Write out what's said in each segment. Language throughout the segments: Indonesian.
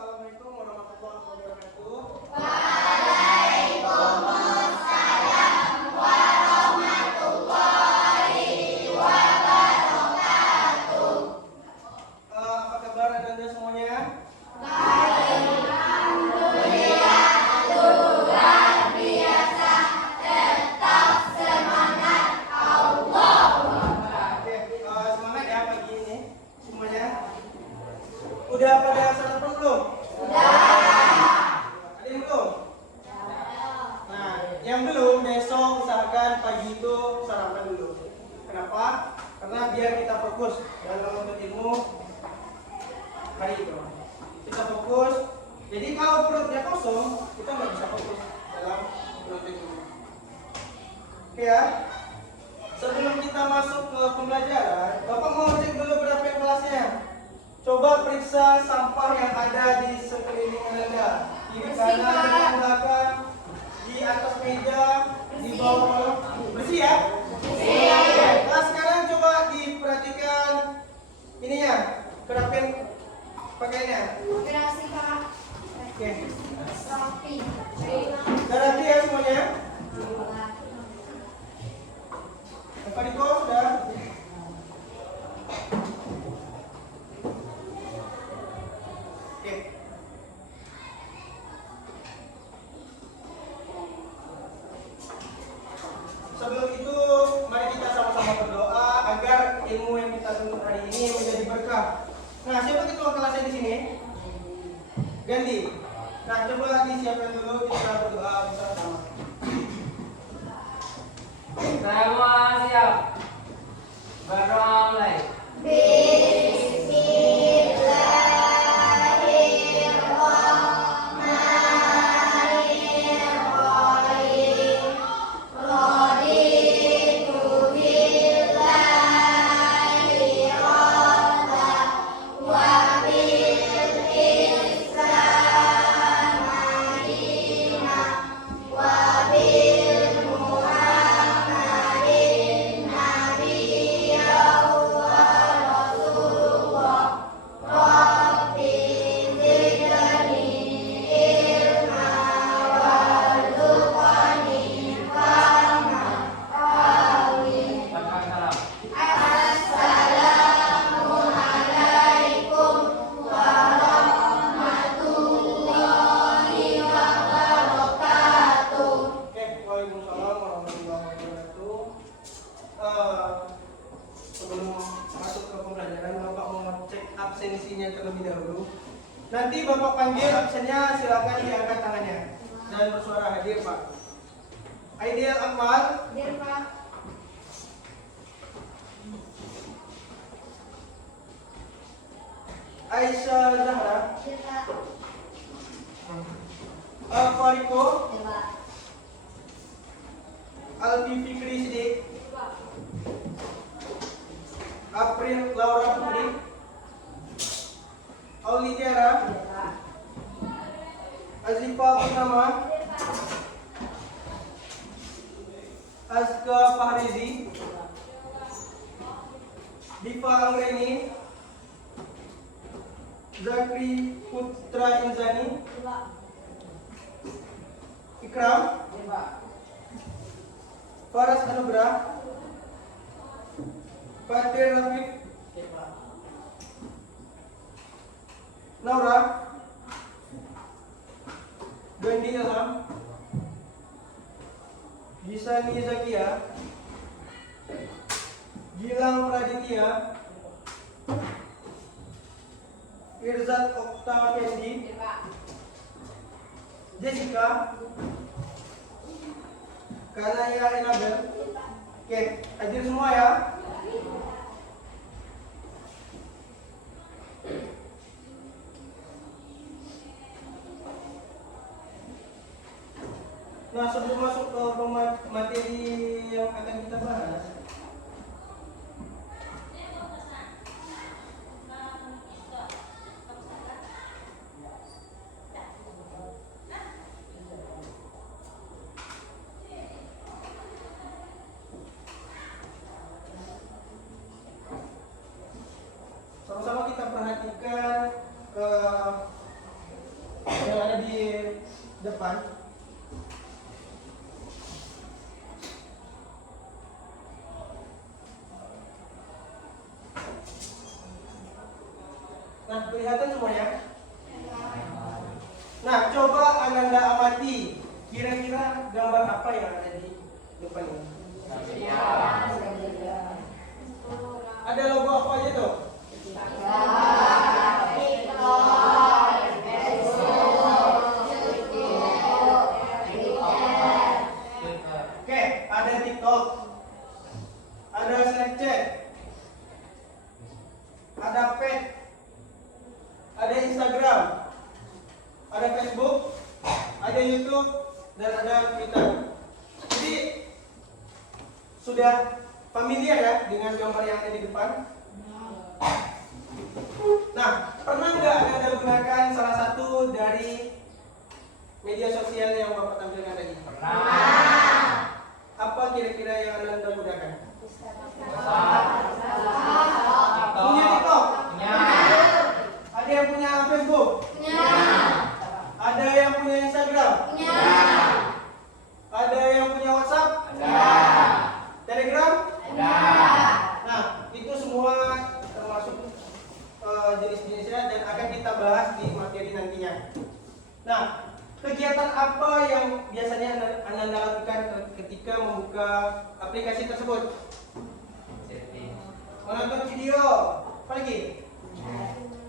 Assalamualaikum warahmatullahi wabarakatuh. Waalaikumsalam warahmatullahi wabarakatuh. Apa kabar Anda semuanya? Baik, alhamdulillah, luar biasa, tetap semangat, Allah. Oke, semangat ya pagi ini semuanya. Udah pada sarapan belum? Sudah. Ada yang belum? Nah, yang belum besok usahakan pagi itu sarapan dulu. Kenapa? Karena biar kita fokus dalam menuntut ilmu hari itu. Kita fokus. Jadi kalau perutnya kosong, kita nggak bisa fokus dalam menuntut ilmu. Oke ya. Sebelum kita masuk ke pembelajaran, Bapak mau cek dulu berapa kelasnya. Coba periksa sampah yang ada di sekeliling Anda, kiri kanan, depan belakang, di atas meja, di bawah. Bersih ya? Bersih. Nah sekarang coba diperhatikan ininya, kerapin pakaiannya. Operasi Pak. Oke. Rapi. Sudah rapi ya semuanya? Bapak Diko sudah? Oke. Sebelum itu, mari kita sama-sama berdoa agar ilmu yang kita tuntut hari ini menjadi berkah. Nah, siapa ketua kelasnya di sini? Ganti. Nah, coba disiapkan dulu kita berdoa bersama-sama. Semua siap. Berdoa mulai. Bismillahirrahmanirrahim. Raditu billahi rabban wa bil Islam dinan wa bil Muhammadin nabiyyan wa rasulullah. Rabbi zidni ilma warzuqni fahma. Amin. Ucapkan salam. Assalamualaikum warahmatullahi wabarakatuh. Oke, waalaikumsalam warahmatullahi wabarakatuh. Sebelum masuk ke pembelajaran, Bapak mau cek absensinya terlebih dahulu. Nanti Bapak panggil absennya, silakan diangkat tangannya dan bersuara hadir, Pak. Aidil Akmal, Hadir Pak. Aisyah Zahra, Hadir Pak. Fariko, Hadir Pak. Alfi Fikri Sidik, Hadir Pak. April Laura Putri, Auli Tiara, Hadir Pak. Azifa Purnama, Hadir Pak. Azka Fahrizi, Diva Anggreni, Zakri Putra Inzani, Hadir Pak. Ikram, Ini Pak. Faras Anugrah, Fatir Rafiq, Oke Pak. Naura, Gandhi Ilham, Gisani Zakia, Gilang Praditya, Irzat Okta Fendi, Hadir Pak. Jessica, Kanaya Enabel. Oke, hadir semua ya. Nah, sebelum masuk ke materi yang akan kita bahas, sama-sama kita perhatikan yang ada di depan. Nah, kelihatan semuanya? Nah, coba Ananda amati. Kira-kira gambar apa yang ada di depan ini? Ada logo apa aja tuh? Oke, ada TikTok, ada Snapchat, ada Pet, ada Instagram, ada Facebook, ada YouTube, dan ada Twitter. Jadi sudah familiar ya dengan gambar yang ada di depan? Nah, pernah nggak Anda gunakan salah satu dari media sosial yang Bapak tampilkan tadi? Pernah. Apa kira-kira yang Anda gunakan? WhatsApp. Punya TikTok? Punya. Ada yang punya Facebook? Ada yang punya Instagram? Ada yang punya WhatsApp? Ada. Telegram? Ada. Nah, itu semua termasuk jenis-jenisnya dan akan kita bahas di materi nantinya. Nah, kegiatan apa yang biasanya Anda lakukan ketika membuka aplikasi tersebut? Chatting. Menonton video, apa lagi?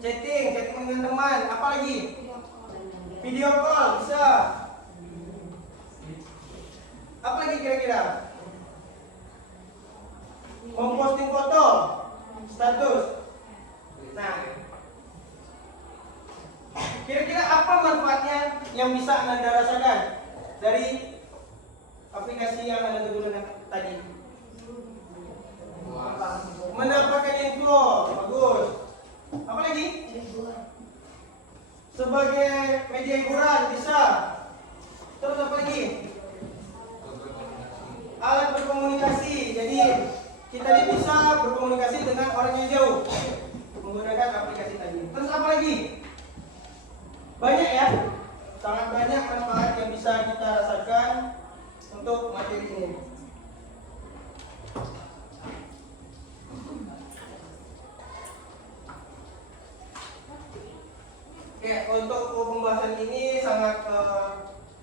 Chatting dengan teman, apa lagi? Video call bisa. Apa lagi kira-kira? Memposting foto, status. Nah, kira-kira apa manfaatnya yang bisa Anda rasakan dari aplikasi yang Anda gunakan tadi? Mendapatkan info, bagus. Apa lagi? Sebagai media hiburan bisa. Terus apa lagi? Alat berkomunikasi. Jadi kita ini bisa berkomunikasi dengan orang yang jauh menggunakan aplikasi tadi. Terus apa lagi? Banyak ya, sangat banyak manfaat yang bisa kita rasakan untuk materi ini. Oke, untuk pembahasan ini sangat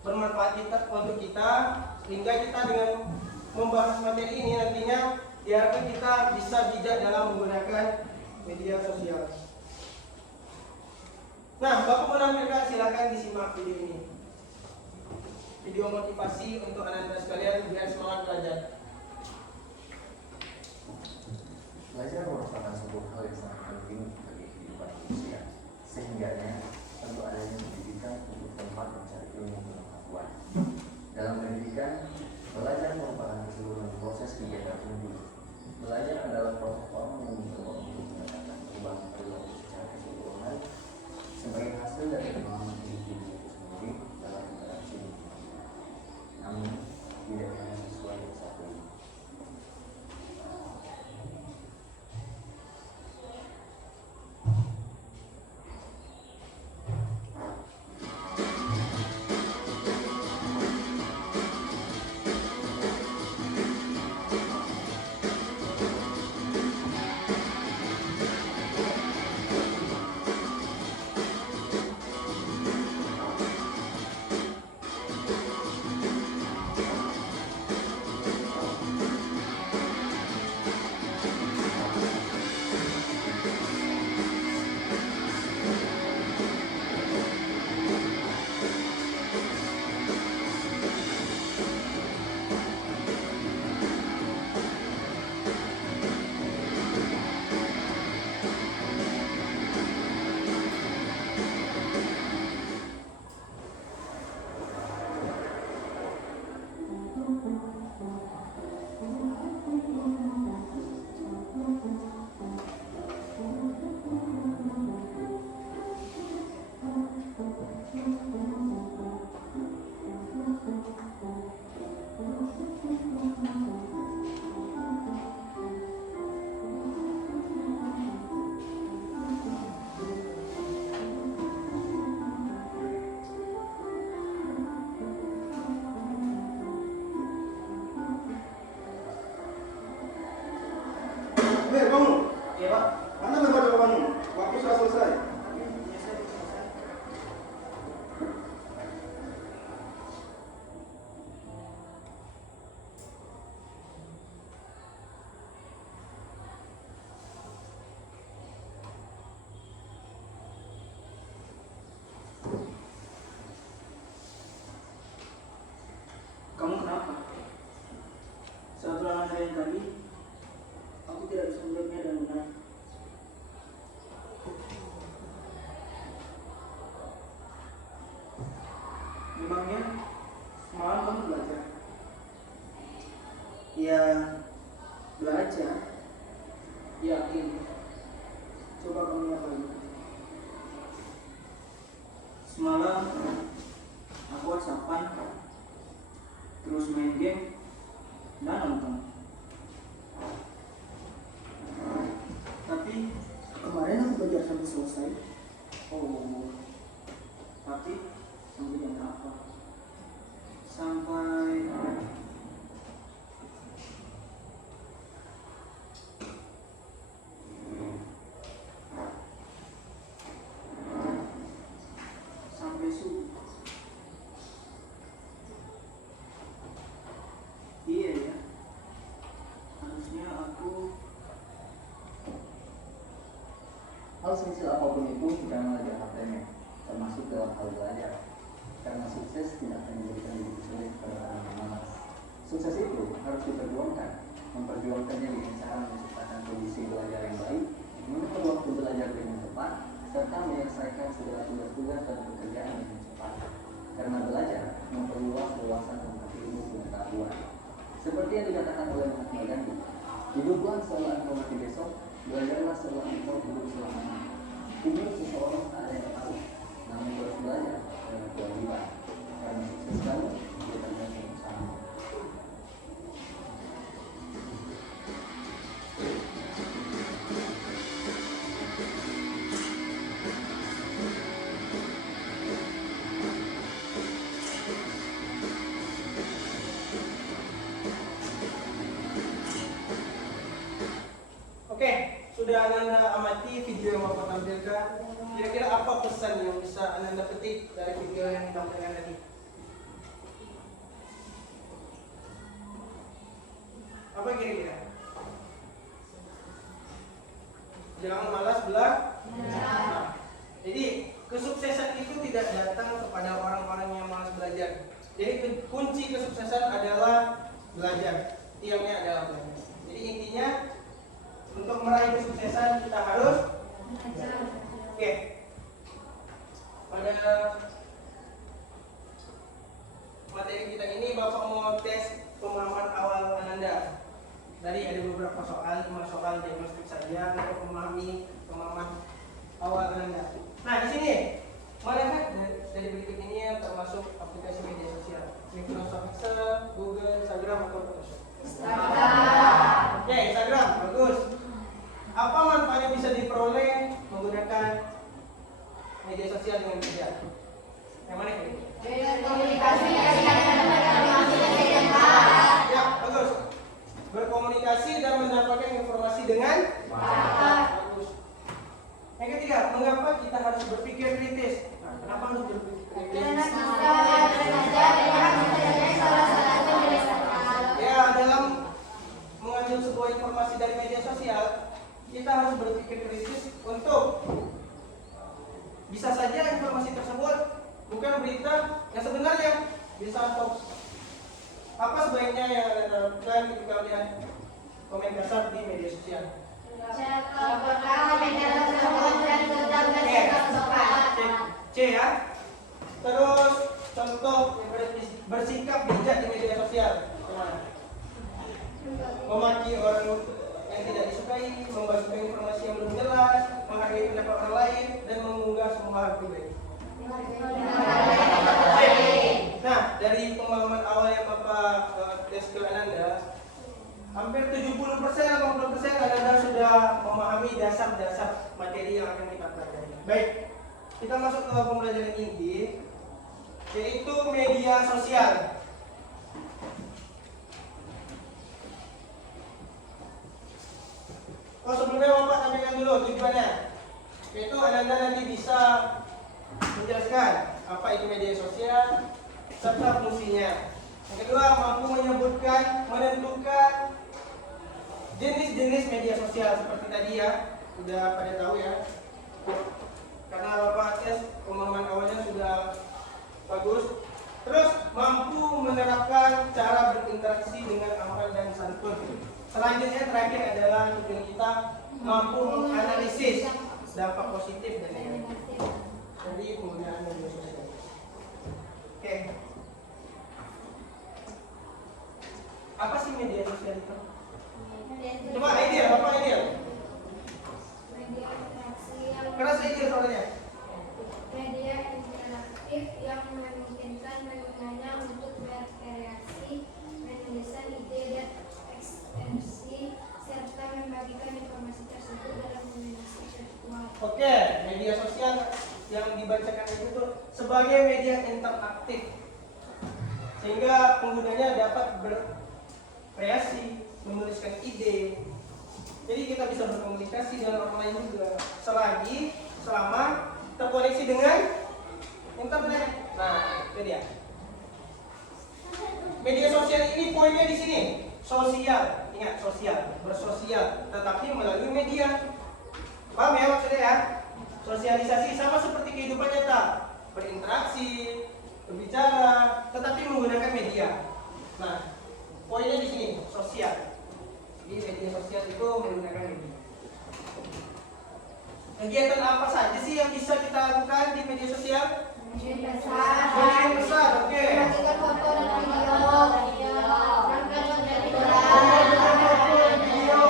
bermanfaat untuk kita, sehingga kita dengan membahas materi ini nantinya diharapkan kita bisa bijak dalam menggunakan media sosial. Nah, Bapak menampilkan, silakan disimak video ini. Video motivasi untuk anak-anak sekalian biar semangat belajar. Belajar merupakan sebuah hal yang sangat penting bagi kehidupan manusia. Sehingganya tentu adanya pendidikan untuk tempat mencari ilmu pengetahuan. Dalam pendidikan, belajar merupakan keseluruhan proses kegiatan hidup. Belajar adalah proses orang yang mencoba untuk mendapatkan perubahan perilaku secara keseluruhan sebagai hasil dari pengalaman hidup diri itu sendiri dalam interaksi lingkungan. Namun, tidak hanya sesuai yang satu ini. sudah selesai. Kamu kenapa? Saat ulangan hari yang tadi, aku tidak bisa melihatnya dengan benar. Memangnya semalam kamu belajar? Ya, belajar. Yakin. Coba kamu lihat lagi. Semalam aku WhatsAppan, terus main game dan nonton. Tapi kemarin aku belajar sampai selesai. Oh, tapi sampai jam berapa? Sampai sampai subuh. Iya ya, harusnya aku Hal sekecil apapun itu jangan melihat HP-nya, termasuk dalam hal belajar. Karena sukses tidak akan menjadikan diri sulit pada orang yang malas. Sukses itu harus diperjuangkan, memperjuangkannya dengan cara menciptakan kondisi belajar yang baik, mengatur waktu belajar dengan tepat, serta menyelesaikan segala tugas-tugas dan pekerjaan dengan cepat. Karena belajar memperluas wawasan tentang ilmu pengetahuan. Seperti yang dikatakan oleh Mahatma Gandhi, hiduplah seolah engkau mati besok, belajarlah seolah engkau hidup selamanya. Hidup seseorang tak ada yang tahu, namun terus belajar adalah kewajiban. Karena sukses kamu dia tergantung usahamu. Oke, sudah Ananda amati video yang Bapak tampilkan. Kira-kira apa pesan yang bisa Ananda petik dari video yang ditampilkan tadi? Apa kira-kira? Jangan malas belajar. Nah, jadi kesuksesan itu tidak datang kepada orang-orang yang malas belajar. Jadi kunci kesuksesan adalah belajar. Tiangnya adalah belajar. Jadi intinya untuk meraih kesuksesan kita harus belajar. Oke. Pada materi kita ini Bapak mau tes pemahaman awal Ananda. Tadi ada beberapa soal, 5 soal diagnostik saja untuk memahami pemahaman awal Ananda. Nah, di sini manakah dari berikut ini yang termasuk aplikasi media sosial? Microsoft Excel, Google, Instagram atau Photoshop? Instagram. Oke, Instagram, bagus. Apa manfaat yang bisa diperoleh menggunakan media sosial dengan bijak? Yang mana ini? Berkomunikasi dan mendapatkan informasi yang tepat. Ya, bagus. Berkomunikasi dan mendapatkan informasi dengan Tepat. bagus. Yang ketiga, mengapa kita harus berpikir kritis? Nah, kenapa harus berpikir Karena kritis? kita belajar dengan sebagai salah satu dari Ya, dalam mengambil sebuah informasi dari media sosial, kita harus berpikir kritis untuk bisa saja informasi tersebut bukan berita yang sebenarnya, bisa hoax. Apa sebaiknya yang Anda lakukan ketika melihat komen kasar di media sosial? cek apakah media tersebut dan tetap bersikap sopan. C ya. Terus contoh yang bersikap bijak di media sosial. Gimana? Memaki orang yang tidak disukai, membagikan informasi yang belum jelas, menghargai pendapat orang lain, dan mengunggah semua hal pribadi. Nah, dari pemahaman awal yang Bapak tes ke Ananda, hampir 70%, 80% Ananda sudah memahami dasar-dasar materi yang akan kita pelajari. Baik, kita masuk ke pembelajaran inti, yaitu media sosial. Oh, sebelumnya Bapak sampaikan dulu tujuannya. Yaitu Anda nanti bisa menjelaskan apa itu media sosial serta fungsinya. Yang kedua, mampu menentukan jenis-jenis media sosial seperti tadi ya, sudah pada tahu ya. Karena Bapak tes pemahaman awalnya sudah bagus. Terus mampu menerapkan cara berinteraksi dengan amal dan santun. Selanjutnya terakhir adalah tujuan kita mampu menganalisis dampak positif dan negatif dari penggunaan media sosial. Oke. Apa sih media sosial itu? Coba idea, Bapak idea. Media interaksi yang Keras idea soalnya. media interaktif yang memungkinkan penggunanya untuk berkreasi, menuliskan ide dan ekspresi, serta membagikan informasi tersebut dalam komunikasi virtual. Oke, media sosial yang dibacakan itu tuh sebagai media interaktif, sehingga penggunanya dapat berkreasi, menuliskan ide. Jadi kita bisa berkomunikasi dengan orang lain juga selama terkoneksi dengan internet. Nah, itu dia. Media sosial ini poinnya di sini. Sosial, ingat sosial, bersosial, tetapi melalui media. Paham ya maksudnya ya? Sosialisasi sama seperti kehidupan nyata, berinteraksi, berbicara, tetapi menggunakan media. Nah, poinnya di sini, sosial. Jadi media sosial itu menggunakan media. Kegiatan apa saja sih yang bisa kita lakukan di media sosial? Media Media besar, oke. membagikan foto dan video,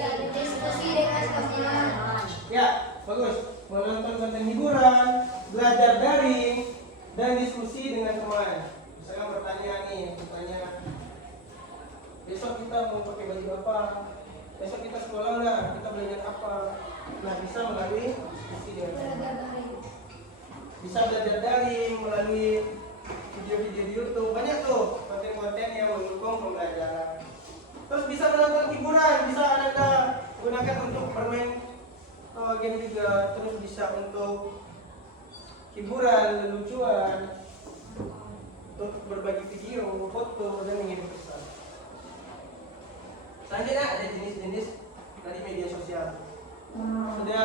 dari diskusi dengan teman. Ya, bagus. Menonton konten hiburan, belajar daring, dan diskusi dengan teman. Misalnya bertanya, besok kita mau pakai baju apa? Besok kita sekolah nggak? Kita belajar apa? Nah, bisa melalui diskusi dengan teman. Bisa belajar daring melalui video-video di YouTube. Banyak tuh konten-konten yang mendukung pembelajaran. Terus bisa menonton hiburan, bisa Anda gunakan untuk bermain game juga. Terus bisa untuk hiburan, lelucuan, untuk berbagi video, foto, dan mengirim pesan. Selanjutnya ada jenis-jenis dari media sosial. Sudah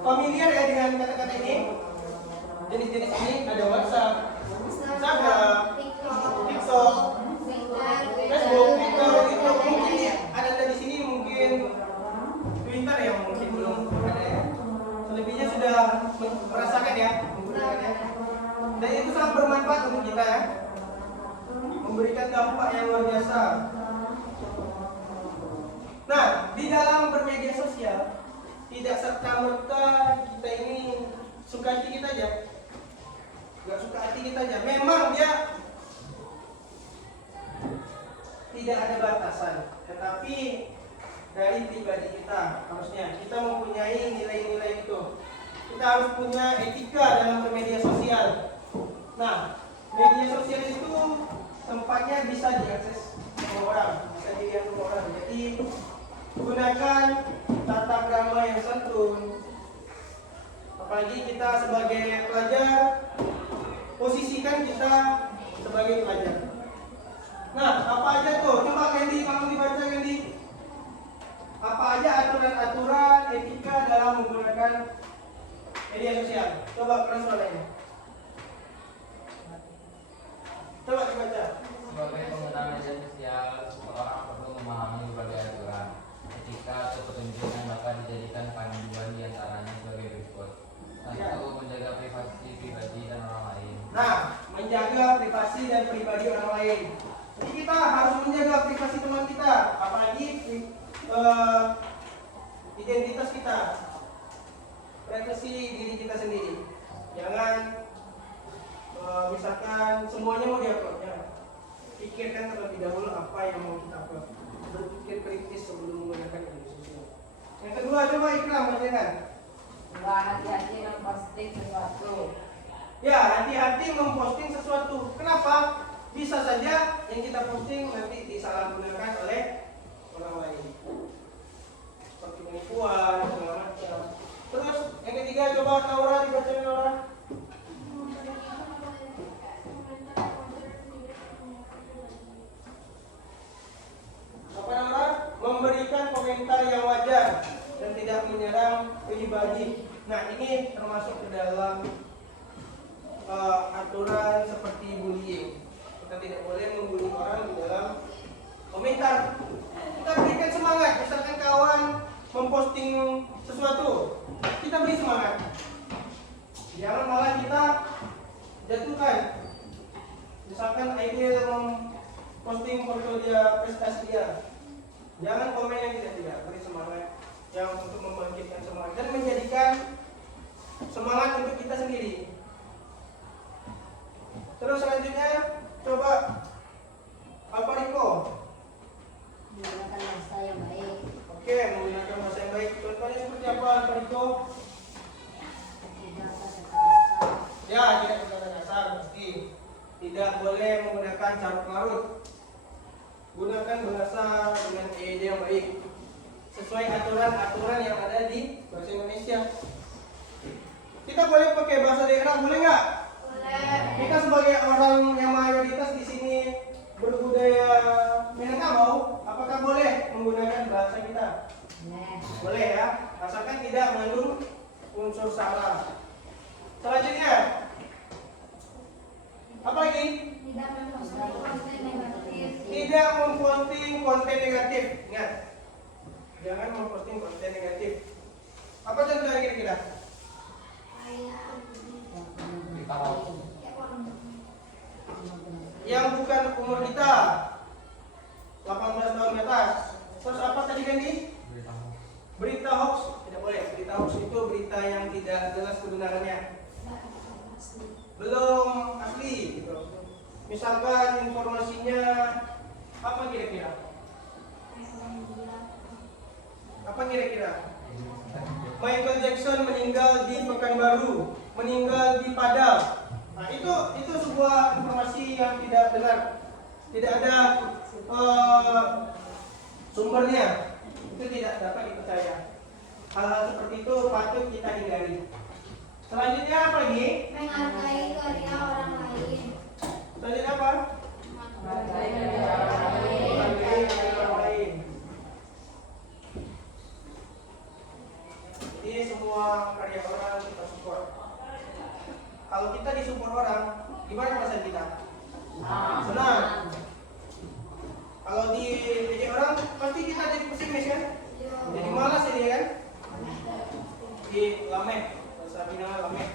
familiar ya dengan kata-kata ini? Jenis-jenis ini ada WhatsApp, Instagram, TikTok, Facebook, Twitter, TikTok. Mungkin ada di sini, mungkin Twitter yang mungkin belum ada ya. Selebihnya sudah merasakan ya menggunakannya. Dan itu sangat bermanfaat untuk kita ya. Memberikan dampak yang luar biasa. Nah, di dalam bermedia sosial tidak serta-merta kita ini suka hati kita aja. Gak suka hati kita aja. Memang dia tidak ada batasan, tetapi dari pribadi kita harusnya kita mempunyai nilai-nilai itu. Kita harus punya etika dalam bermedia sosial. Nah, media sosial itu tempatnya bisa diakses semua orang, bisa dilihat semua orang. Jadi gunakan tata krama yang santun. Apalagi kita sebagai pelajar, posisikan kita sebagai pelajar. Nah, apa aja tuh? Coba Candy, kamu dibaca Candy. Apa aja aturan-aturan etika dalam menggunakan media sosial? Coba keras suaranya. Coba dibaca. Sebagai pengguna media sosial, seseorang perlu memahami berbagai aturan, etika atau petunjuk yang dapat dijadikan panduan diantaranya sebagai berikut. Satu, menjaga privasi pribadi dan orang lain. Nah, menjaga privasi dan pribadi orang lain. Jadi kita harus menjaga privasi teman kita, apalagi identitas kita, privasi diri kita sendiri. Jangan misalkan semuanya mau diupload ya. Pikirkan terlebih dahulu apa yang mau kita upload. Berpikir kritis sebelum menggunakan media sosial. Yang kedua, coba Ikram bacakan. Hati-hati memposting sesuatu. Ya, hati-hati memposting sesuatu. Kenapa? Bisa saja yang kita posting nanti disalahgunakan oleh orang lain. Seperti penipuan, segala macam. Terus ketiga coba Naura dibacain Naura. Apa Naura? Memberikan komentar yang wajar dan tidak menyerang pribadi. Nah ini termasuk ke dalam aturan seperti bullying. Kita tidak boleh membuli orang di dalam komentar. Kita berikan semangat. Misalkan kawan memposting sesuatu, kita beri semangat. Jangan malah kita jatuhkan. Misalkan Aidil memposting foto dia, prestasi dia, jangan komen yang tidak, beri semangat yang untuk membangkitkan semangat dan menjadikan semangat untuk kita sendiri. Terus selanjutnya coba apa Riko? Menggunakan bahasa yang baik. Oke, menggunakan bahasa yang baik. Contohnya seperti apa Pak Riko? Tidak kata-kata. Ya, tidak berkata kasar pasti. Tidak boleh menggunakan carut marut. Gunakan bahasa dengan EYD yang baik sesuai aturan-aturan yang ada di bahasa Indonesia. Kita boleh pakai bahasa daerah, boleh nggak? Kita sebagai orang yang mayoritas di sini berbudaya Minangkabau, apakah boleh menggunakan bahasa kita? Boleh ya, asalkan tidak mengandung unsur sara. Selanjutnya, apa lagi? Tidak memposting konten negatif. Tidak memposting konten negatif. Ingat, jangan memposting konten negatif. Apa contohnya kira-kira? Kita harus Yang bukan umur kita 18 tahun ke atas. Terus apa tadi Candy? beritahu. Berita hoax tidak boleh. Berita hoax itu berita yang tidak jelas kebenarannya, belum asli gitu. Misalkan informasinya apa kira-kira? Apa kira-kira? Michael Jackson meninggal di Pekanbaru, meninggal di Padang. Nah, itu sebuah informasi yang tidak benar, tidak ada sumbernya, itu tidak dapat dipercaya. Hal-hal seperti itu patut kita hindari. Selanjutnya apa lagi? Menghargai karya orang lain. Selanjutnya apa? Menghargai karya orang lain. Jadi semua karya orang kita support. Kalau kita disupport orang, gimana perasaan kita? Senang. Kalau dipuji orang, pasti kita jadi pesimis kan? Jadi malas ini kan? Di lamek, bahasa Minang lamek.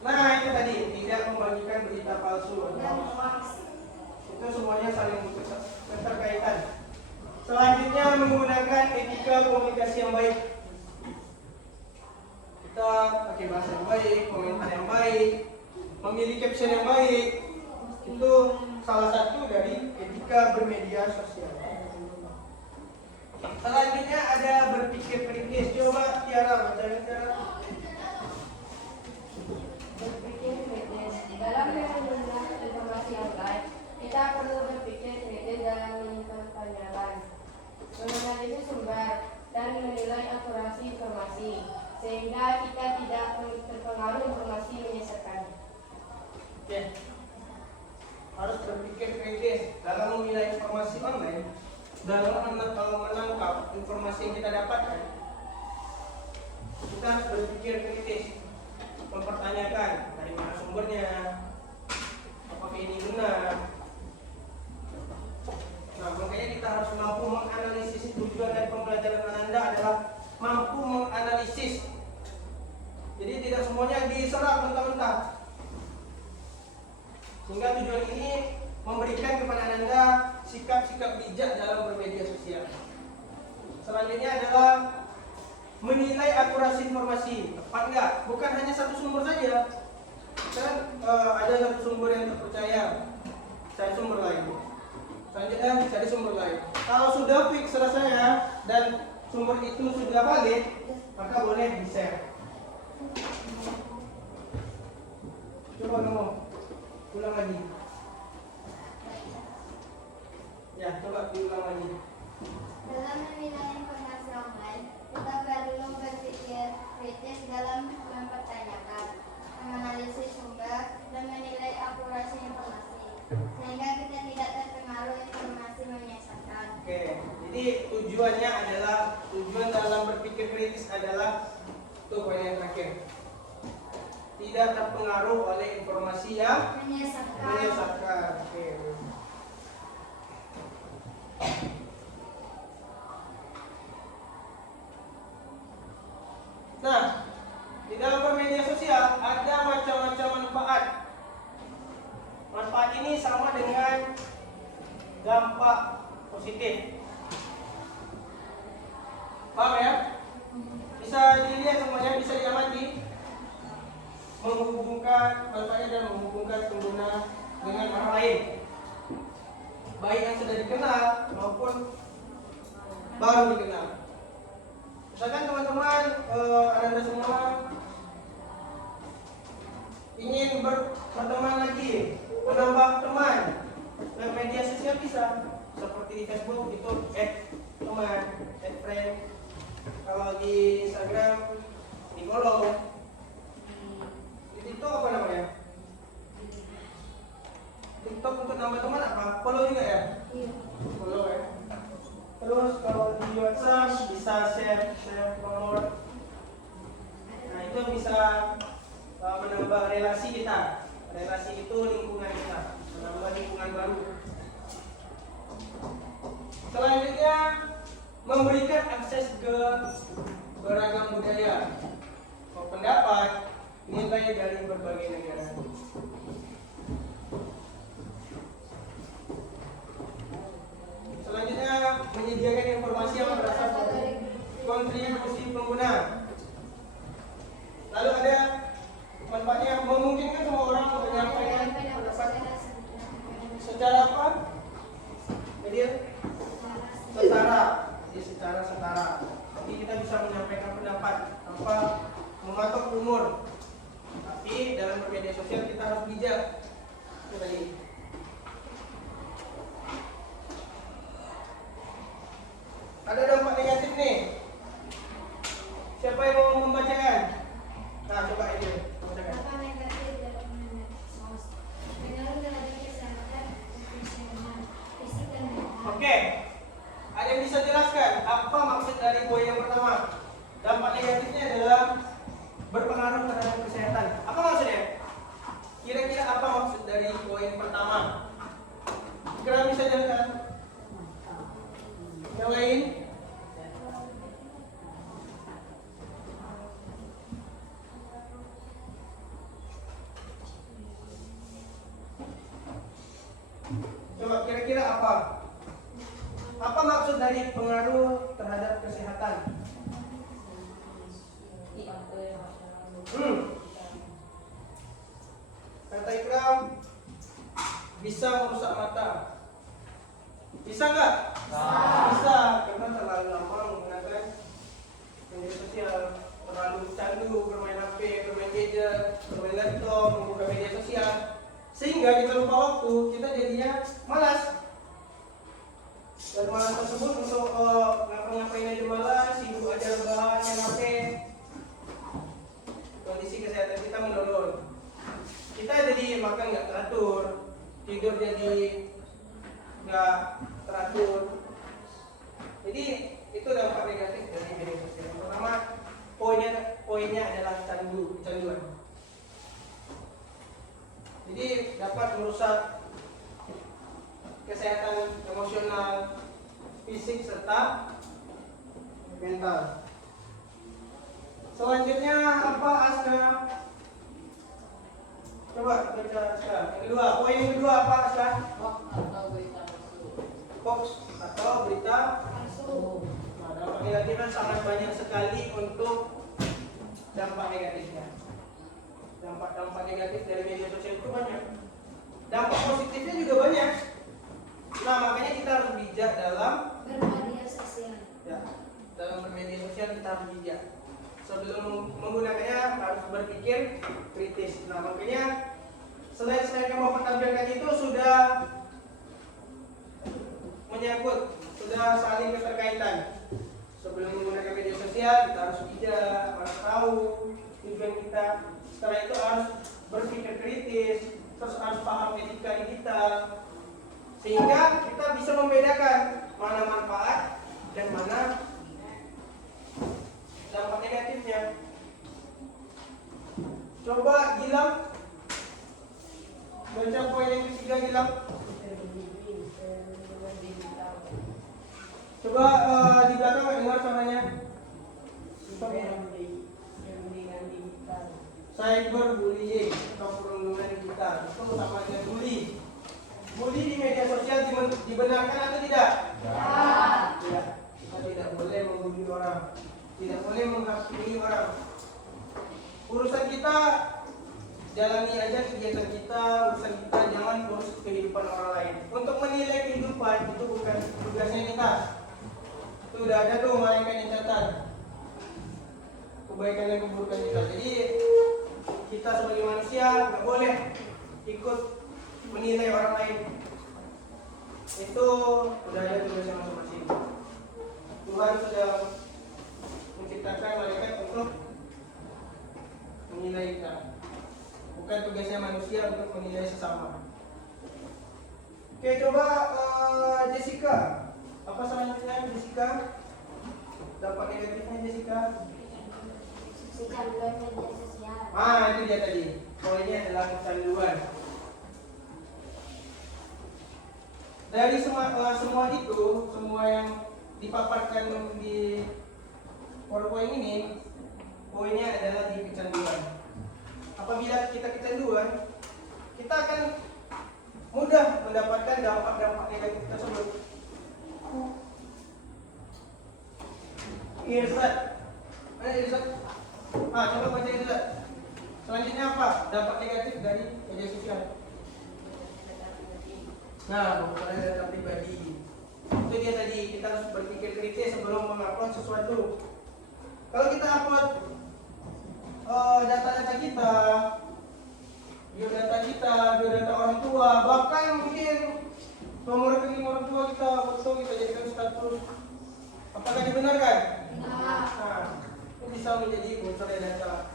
Nah itu tadi, tidak membagikan berita palsu. Itu semuanya saling terkaitan. Selanjutnya menggunakan etika komunikasi yang baik. Kita pakai bahasa yang baik, komentar yang baik, memilih caption yang baik. Itu salah satu dari etika bermedia sosial. Selanjutnya ada berpikir kritis. Coba Tiara bacain Tiara. Berpikir kritis. Dalam mendengar informasi yang baik, kita perlu berpikir kritis dalam mempertanyakan, menganalisis sumber, dan menilai akurasi informasi, sehingga kita tidak terpengaruh informasi menyesatkan. Oke. Harus berpikir kritis dalam memilih informasi online, dalam menangkap informasi yang kita dapatkan. Kita harus berpikir kritis, mempertanyakan dari mana sumbernya, apakah ini benar. Nah, makanya kita harus mampu menganalisis. Tujuan dari pembelajaran Ananda adalah mampu menganalisis. Jadi tidak semuanya diserap mentah-mentah. Sehingga tujuan ini memberikan kepada Ananda sikap-sikap bijak dalam bermedia sosial. Selanjutnya adalah menilai akurasi informasi. Tepat enggak? Bukan hanya satu sumber saja. Kan ada satu sumber yang terpercaya, cari sumber lain. Selanjutnya cari sumber lain. Kalau sudah fix rasanya dan sumber itu sudah valid, maka boleh di-share. Coba ngomong, ulang lagi. Ya, coba diulang lagi. Dalam memilih informasi online, kita perlu berpikir kritis dalam mempertanyakan, menganalisis sumber, dan menilai akurasi informasi, sehingga kita tidak terpengaruh informasi menyesatkan. Oke, jadi tujuan dalam berpikir kritis adalah itu poin yang terakhir. Tidak terpengaruh oleh informasi yang menyesatkan. Oke. Nah, di dalam bermedia sosial ada macam-macam manfaat. Manfaat ini sama dengan dampak positif. Paham ya? Bisa dilihat semuanya, bisa diamati. Menghubungkan manfaatnya dan menghubungkan pengguna dengan orang lain, baik yang sudah dikenal maupun baru dikenal. Misalkan teman-teman Anda semua ingin berteman lagi, menambah teman, nah, media sosial bisa seperti di Facebook itu teman, friend. Kalau di Instagram di follow. Di TikTok apa namanya? TikTok untuk nambah teman apa? Follow juga ya? Iya. Follow ya. Terus kalau di WhatsApp bisa share nomor. Nah itu bisa menambah relasi kita. Relasi itu lingkungan kita, menambah lingkungan baru. Selanjutnya memberikan akses ke beragam budaya, pendapat, nilai dari berbagai negara. Selanjutnya menyediakan informasi yang berasal dari kontribusi pengguna. Lalu ada manfaatnya memungkinkan semua orang menyampaikan pendapat secara apa? Jadi setara, secara setara. Jadi kita bisa menyampaikan pendapat tanpa mematok umur. Tapi dalam bermedia sosial kita harus bijak. Itu tadi. Ada dampak negatif nih. Siapa yang mau membacakan? Nah, coba ini. Bacakan. Dampak negatif dalam medsos. Pengaruh terhadap kesehatan emosional, fisik dan mental. Oke. Ada yang bisa jelaskan apa maksud dari poin yang pertama? Dampak negatifnya adalah berpengaruh terhadap kesehatan. Apa maksudnya? Kira-kira apa maksud dari poin pertama? Kira bisa jelaskan? Yang lain? Coba kira-kira apa? Apa maksud dari pengaruh terhadap kesehatan? Kata Ikram, bisa merusak mata. Bisa nggak? Bisa, karena terlalu lama menggunakan media sosial, terlalu candu bermain HP, bermain gadget, bermain laptop, membuka media sosial, sehingga kita lupa waktu, kita jadinya malas. Dan malas tersebut untuk ngapa-ngapain aja malas, sibuk aja rebahan main HP. Kondisi kesehatan kita menurun. Kita jadi makan nggak teratur, tidur jadi nggak teratur. Jadi itu dampak negatif dari media sosial. Yang pertama, poinnya adalah kecanduan. Jadi dapat merusak kesehatan emosional, fisik serta mental. Selanjutnya apa, Aska? Coba baca Aska. Yang kedua, poin yang kedua apa, Aska? Hoax atau berita palsu. Nah, dampak negatifnya sangat banyak sekali untuk dampak negatifnya. Dampak negatif dari media sosial itu banyak. Dampak positifnya juga banyak. Nah, makanya kita harus bijak dalam Bermedia sosial. ya, dalam bermedia sosial kita harus bijak. Sebelum menggunakannya harus berpikir kritis. Nah, makanya slide yang mau tampilkan itu sudah menyangkut sudah saling keterkaitan. Sebelum menggunakan media sosial kita harus bijak, harus tahu tujuan kita. Setelah itu harus berpikir kritis, terus harus paham etika digital, sehingga kita bisa membedakan mana manfaat dan mana dampak negatifnya. Coba Gilang, baca poin yang ketiga Gilang. Coba di belakang dengar suaranya. Cyberbullying atau perundungan digital itu sama dengan bully. Bully di media sosial dibenarkan atau tidak? Tidak. Kita tidak boleh membuli orang, tidak boleh menghakimi orang. Urusan kita jalani aja kegiatan kita, urusan kita jangan urus kehidupan orang lain. Untuk menilai kehidupan itu bukan tugasnya kita. Itu udah ada tuh malaikat yang catat kebaikan dan keburukan kita. Jadi kita sebagai manusia nggak boleh ikut menilai orang lain. Itu udah ada tugasnya masing-masing. Tuhan sudah menciptakan malaikat untuk menilai kita. Bukan tugasnya manusia untuk menilai sesama. Oke, coba Jessica. Apa selanjutnya Jessica? Dampak negatifnya Jessica? Kecanduan media sosial. Itu dia tadi. Poinnya adalah kecanduan. Dari semua itu, semua yang dipaparkan di PowerPoint ini, poinnya adalah di kecanduan. Apabila kita kecanduan, kita akan mudah mendapatkan dampak-dampak negatif tersebut. Irsad. Mana Irsad? Coba baca Irsad. Selanjutnya apa? Dampak negatif dari media sosial. Pembukaan data pribadi. Itu dia tadi, kita harus berpikir kritis sebelum mengupload sesuatu. Kalau kita upload data-data kita, biodata kita, biodata orang tua, bahkan mungkin nomor rekening orang tua kita, foto kita jadikan status, apakah dibenarkan? Itu bisa menjadi bocornya data.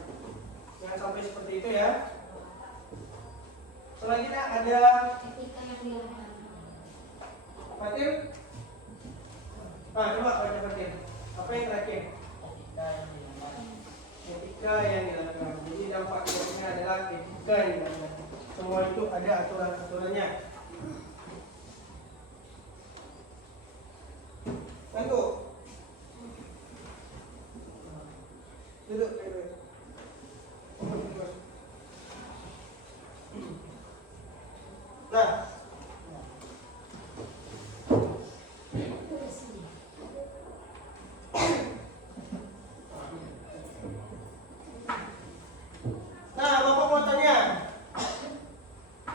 Jangan sampai seperti itu ya. Selanjutnya ada Etika yang dilarang. Fatir. Coba baca Fatir. Apa yang terakhir? Etika yang dilakukan. Jadi dampak negatifnya adalah etika yang dilakukan. Semua itu ada aturan-aturannya. Tentu. Duduk. Nah, Bapak mau tanya,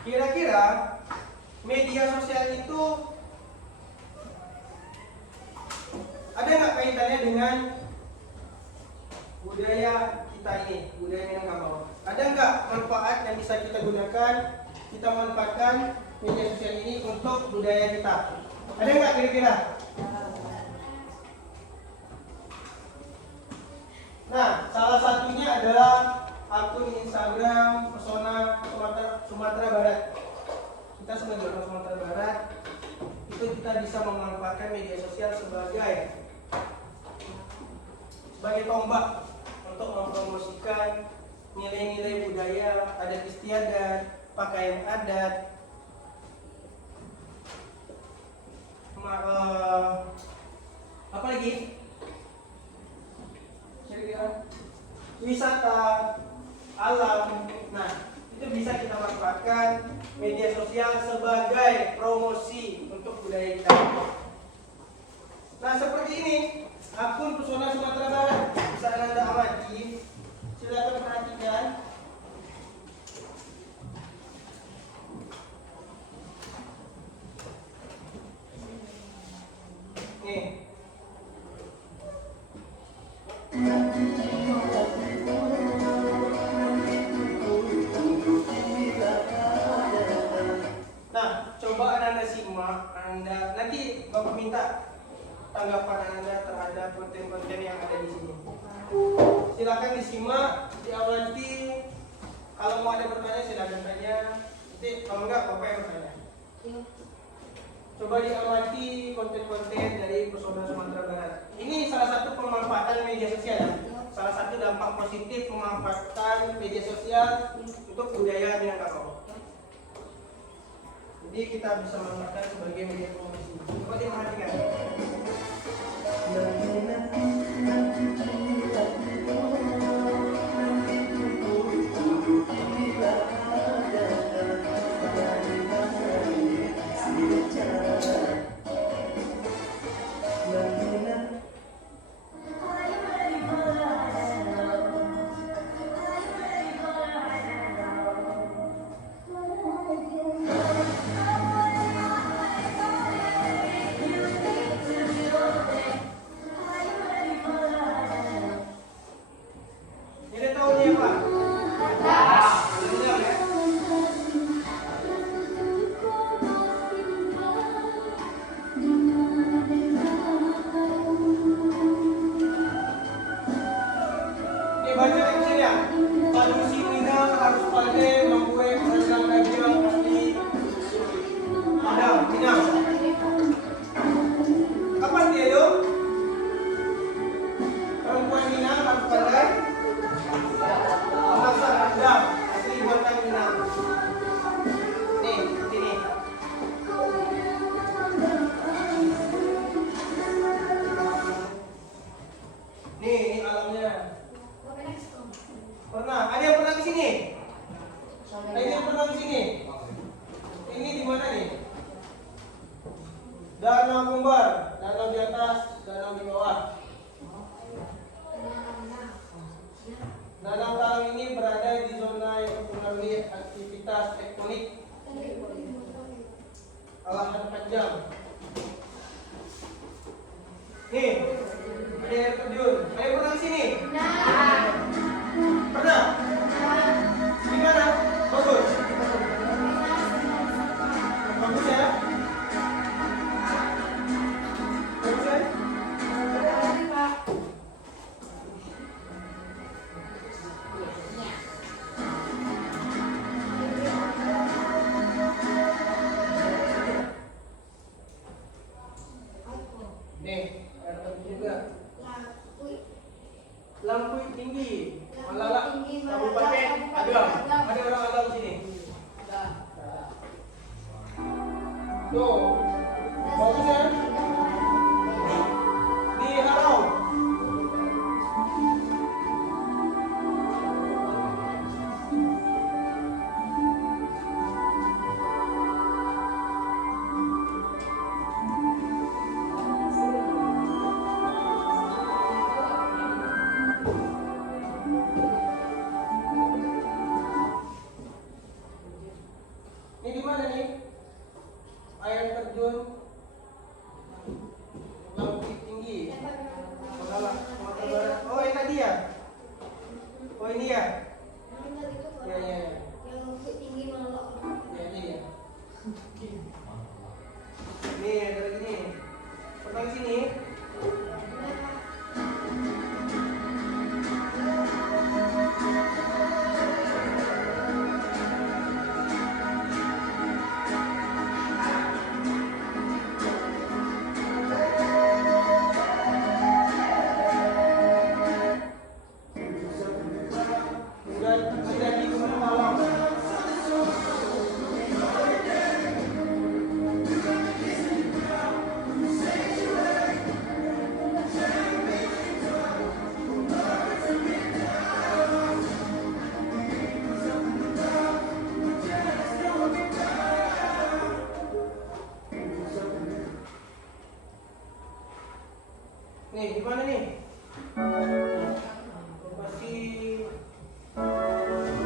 kira-kira media sosial itu ada nggak kaitannya dengan budaya kita ini, budaya Minangkabau? Ada nggak manfaat yang bisa kita gunakan, kita manfaatkan media sosial ini untuk budaya kita? Ada nggak kira-kira? Nah, salah satunya adalah akun Instagram Pesona Sumatera Barat. Kita sebagai orang Sumatera Barat itu kita bisa memanfaatkan media sosial sebagai tombak untuk mempromosikan nilai-nilai budaya, adat istiadat, pakaian adat, apa lagi? Kira-kira wisata alam. Nah, itu bisa kita manfaatkan media sosial sebagai promosi untuk budaya kita. Nah, seperti ini akun Pesona Sumatera Barat bisa Anda amati. Silakan perhatikan. Nih. Nah, coba Anda simak, nanti Bapak minta tanggapan Anda terhadap konten-konten yang ada di sini. Silakan disimak, diamati. Kalau mau ada bertanya silakan tanya. Nanti kalau enggak Bapak yang bertanya. Coba diamati konten-konten dari Pesona Sumatera Barat. Ini salah satu pemanfaatan media sosial ya. Salah satu dampak positif pemanfaatan media sosial untuk budaya Minangkabau. Jadi kita bisa manfaatkan sebagai media promosi. Coba diperhatikan. Ini tahunnya apa? Belum ya? Ini baca di sini ya. Padu sinina harus pandai membuat rendang daging asli Padang, Minang. Kapan dia itu? Perempuan Minang harus pandai memasak rendang asli buatan Minang. Nih, sini. Nih, ini alamnya. Pernah? Ada yang pernah ke sini? Ada yang pernah ke sini? Ini di mana nih? Danau Kembar, danau di atas, danau di bawah. Danau Talang ini berada di zona yang mempengaruhi aktivitas tektonik lahan panjang. Nih, ada air terjun. Ada yang pernah ke sini? Pernah? Gimana? Bagus. Bagus ya? Bagus ya? Nih, air terjun juga. Lampu tinggi, Malalak, Kabupaten Agam. Ada orang Agam sini. Tuh, bagus ya? Di Harau. Ini di mana nih? Air terjun Lampu tinggi. Malalak, Sumatera Barat. Oh, ini tadi ya? Oh, ini ya? Ya, ya, ya. Ya, ini ya. Ini ada lagi nih. Pernah ke sini? Dan ada di Gunung Malang. Nih, di mana nih?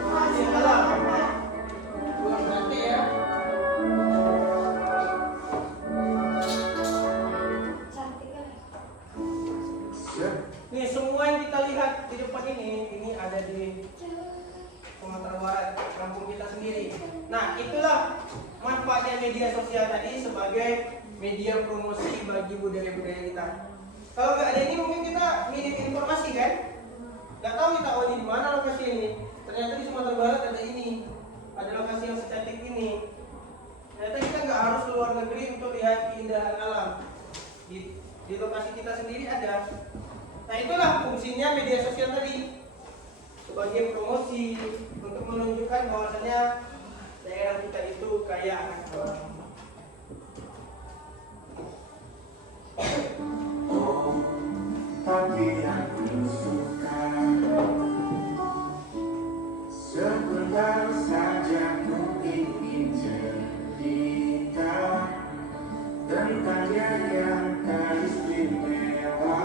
Masih alam. Bukan berarti ya. Nih, semua yang kita lihat di depan ini ada di Sumatera Barat, kampung kita sendiri. Nah, itulah manfaatnya media sosial tadi sebagai media promosi bagi budaya-budaya kita. Kalau nggak ada ini mungkin kita minim informasi kan? Nggak tahu kita oh ini di mana lokasi ini. Ternyata di Sumatera Barat ada ini, ada lokasi yang secantik ini. Ternyata kita nggak harus keluar negeri untuk lihat keindahan alam. Di lokasi kita sendiri ada. Nah itulah fungsinya media sosial tadi, sebagai promosi untuk menunjukkan bahwasanya daerah kita itu kaya akan alam. Oh, tapi aku suka sebentar saja ku ingin cerita tentang dia yang teristimewa.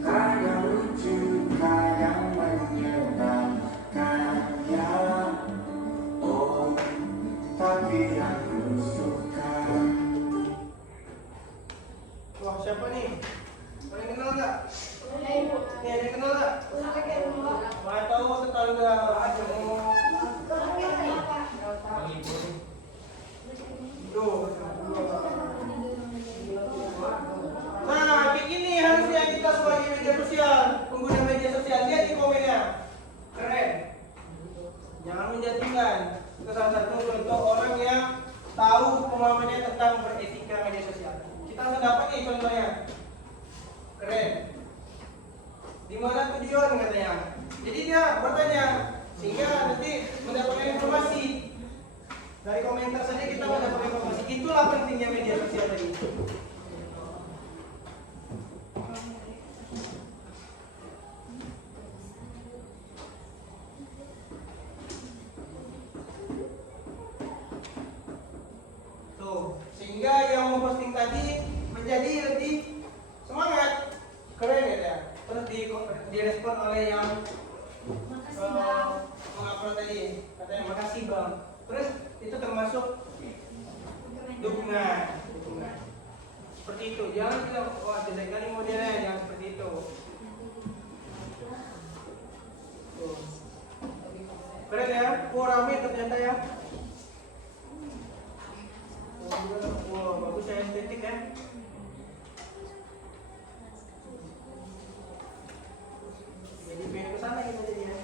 Kadang lucu, kadang menyenangkan ya. Oh, tapi aku suka. Wah siapa nih? Ada yang kenal nggak? Hai Bu. Nih ada yang kenal nggak? Mau tahu tetangga ada mau Mengikuti tuh. Nah kayak gini harusnya kita sebagai media sosial, pengguna media sosial, lihat di komennya, keren. Jangan menjatuhkan. Itu salah satu contoh orang yang tahu pemahamannya tentang beretika media sosial. Kita sudah dapat nih contohnya, keren. Di mana tujuan katanya? Jadi dia bertanya sehingga nanti mendapatkan informasi. Dari komentar saja kita mendapatkan informasi. Itulah pentingnya media sosial tadi. Tuh, sehingga yang memposting tadi menjadi lebih semangat, keren ya. Terus direspon oleh yang mengupload tadi, katanya makasih bang. Terus itu termasuk dukungan. Seperti itu. Jangan bilang wah jelek kali modelnya, jangan seperti itu. Tuh. Keren ya, wah rame ternyata ya. Wah bagus ya, estetik ya. Jadi pengen kesana kita jadi ya.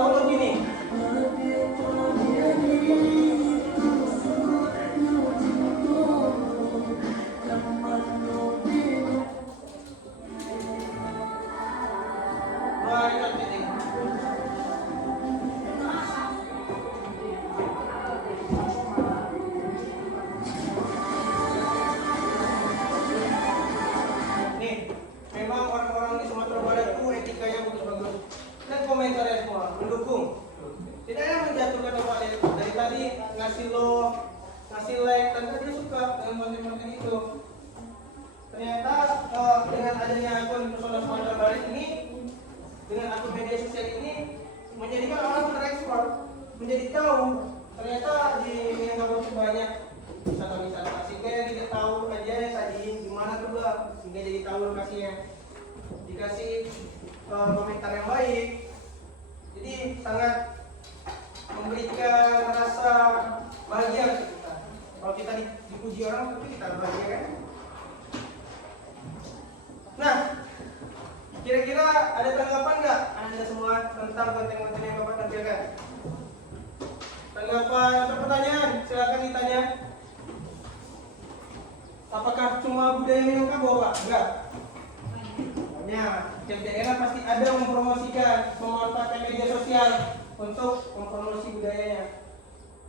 Tahu begini. Wah, ini cantik nih. Nih, memang orang-orang di Sumatera Barat itu etikanya bagus-bagus. Dan komentarnya semua mendukung. Tidak ada menjatuhkan apa dari tadi ngasih like, dan dia suka dengan konten-konten itu. Ternyata dengan adanya akun Pesona Sumatera Barat ini, dengan akun media sosial ini menjadikan orang terekspor, menjadi tahu ternyata di Minangkabau itu banyak wisata-wisata, sehingga yang tidak tahu aja sajiin gimana tuh bang, sehingga jadi tahu lokasinya, dikasih komentar yang baik, jadi sangat memberikan rasa bahagia ke kita. Kalau kita dipuji orang, tapi kita bahagia kan? Nah, kira-kira ada tanggapan nggak Anda semua tentang konten-konten yang Bapak tampilkan? Tanggapan atau pertanyaan? Silakan ditanya. Apakah cuma budaya Minangkabau, Pak? Enggak. Banyak. Setiap daerah pasti ada mempromosikan, memanfaatkan media sosial untuk mempromosi budayanya.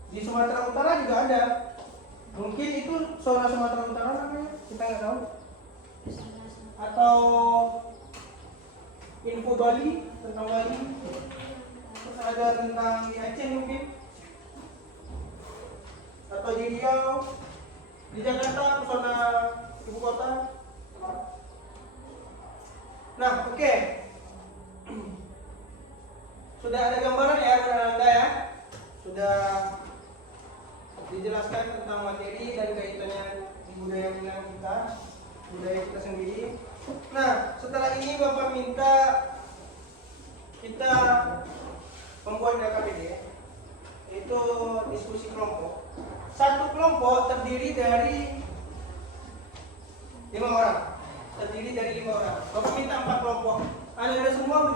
Di Sumatera Utara juga ada. Mungkin itu zona Sumatera Utara namanya, kita nggak tahu. Atau info Bali, tentang Bali. Terus ada tentang di Aceh mungkin. Atau di Riau, di Jakarta, pesona ibu kota. Nah, oke. Sudah ada gambaran ya buat Anda ya. Sudah dijelaskan tentang materi dan kaitannya di budaya Minang kita, budaya kita sendiri. Nah, setelah ini Bapak minta kita membuat KPD itu diskusi kelompok. Satu kelompok terdiri dari 5 orang. Bapak minta 4 kelompok. Anda semua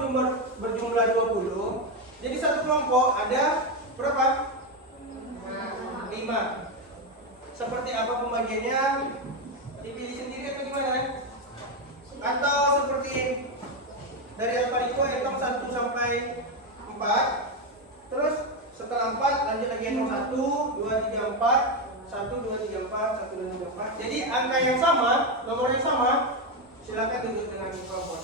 berjumlah 20. Jadi satu kelompok ada berapa? 5. Seperti apa pembagiannya? Dipilih sendiri atau gimana? Atau seperti dari alfabeto hitung 1 sampai 4. Terus setelah 4 lanjut lagi hitung 1, 2, 3, 4. 1, 2, 3, 4, 1, 2, 3, 4. Jadi angka yang sama, nomor yang sama, silakan duduk dengan kelompok.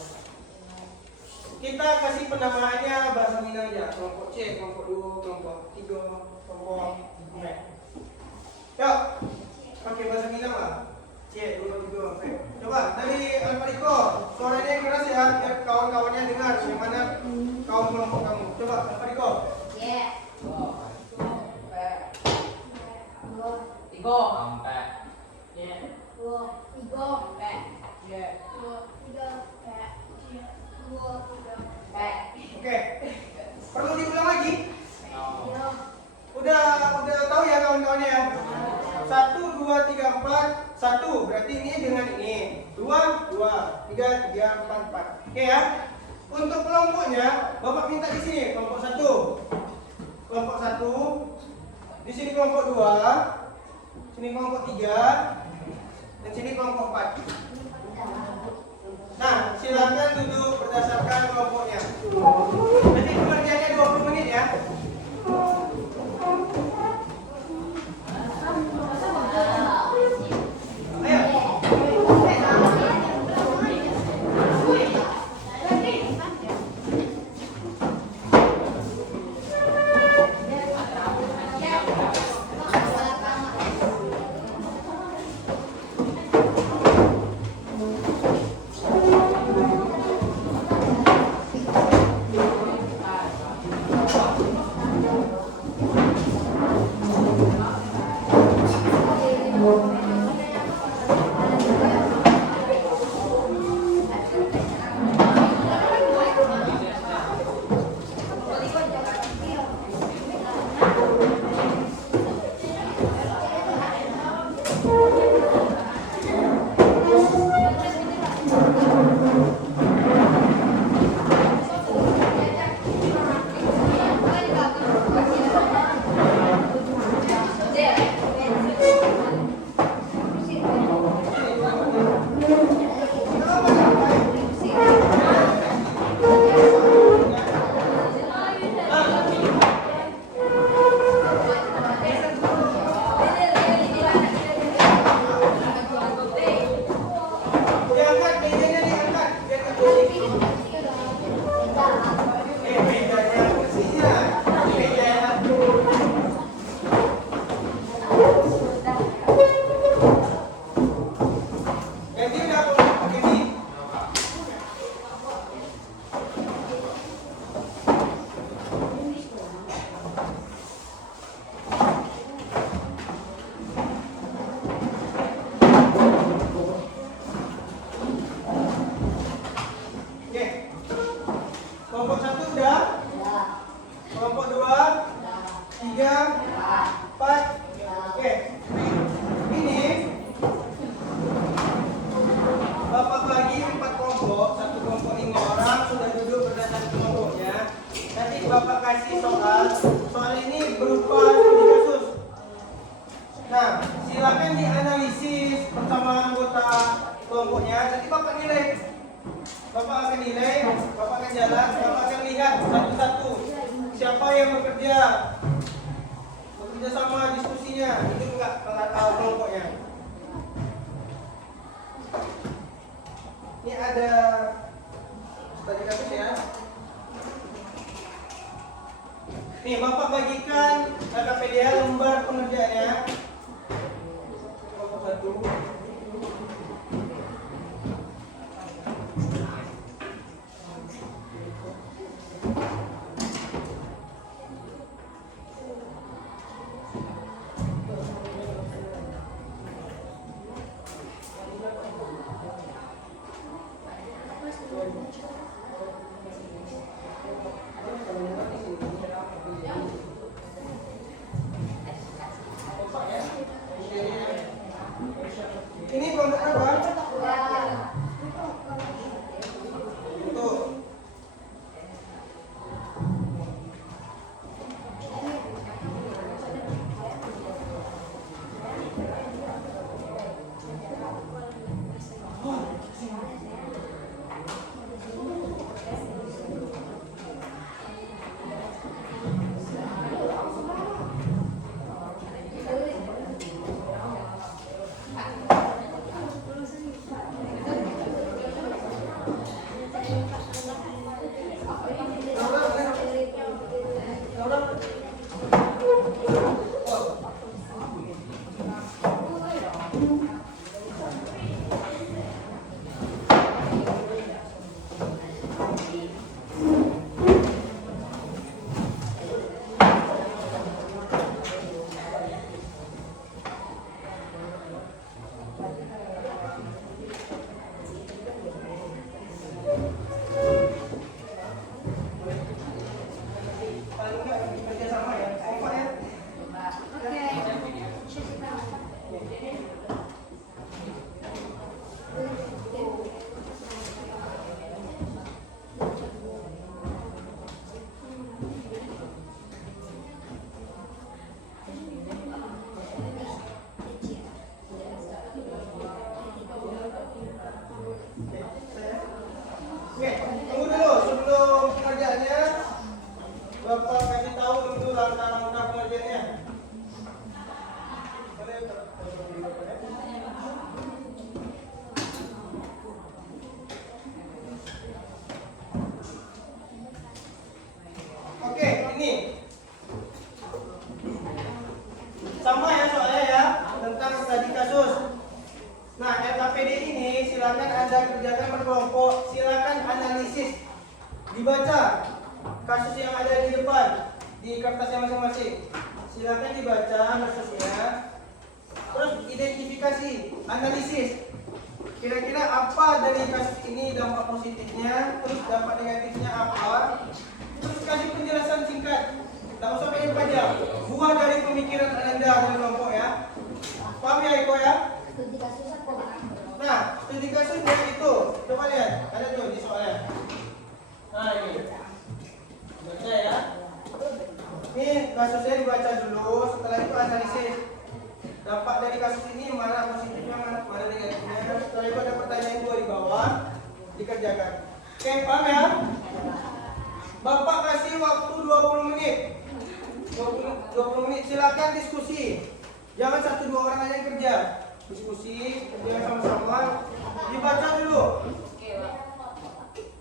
Kita kasih penamaannya bahasa Minang aja. Kelompok C, kelompok 2, kelompok 3, kelompok 4. Yuk, pakai bahasa Minang lah. C, 2, 3, 4. Coba dari Alfariko, suaranya yang keras ya, biar kawan-kawannya dengar bagaimana kaum kelompok kamu. Coba Alfariko. Tiga sampai Oke. Perlu diulang lagi? Udah tahu ya kawan-kawannya ya? 1, 2, 3, 4. 1 berarti ini dengan ini. 2, 2, 3, 3, 4, 4. Oke ya? Untuk kelompoknya, Bapak minta di sini kelompok 1. Kelompok 1. Di sini kelompok 2. Sini kelompok 3. Dan sini kelompok 4. Nah, silakan duduk berdasarkan kelompoknya. Nanti pengerjaannya 20 menit ya. Nih, Bapak bagikan KPDA lembar pengerjaannya. Kelompok 1. masing-masing. Silakan dibaca kasusnya. Terus identifikasi, analisis. Kira-kira apa dari kasus ini dampak positifnya, terus dampak negatifnya apa? Terus kasih penjelasan singkat. Tak usah banyak panjang. Buah dari pemikiran Anda dari kelompok ya. Paham ya Iko ya? Studi kasus apa? Nah, studi kasus dia itu. Coba lihat, ada tuh di soalnya. Nah ini. Baca ya. Ini kasusnya dibaca dulu, setelah itu analisis. Dampak dari kasus ini mana positifnya, mana negatifnya. Setelah itu ada pertanyaan 2 di bawah, dikerjakan. Oke, paham ya? Bapak kasih waktu 20 menit. 20 menit, silakan diskusi. Jangan 1-2 orang aja yang kerja. Diskusi, kerja sama-sama. Dibaca dulu.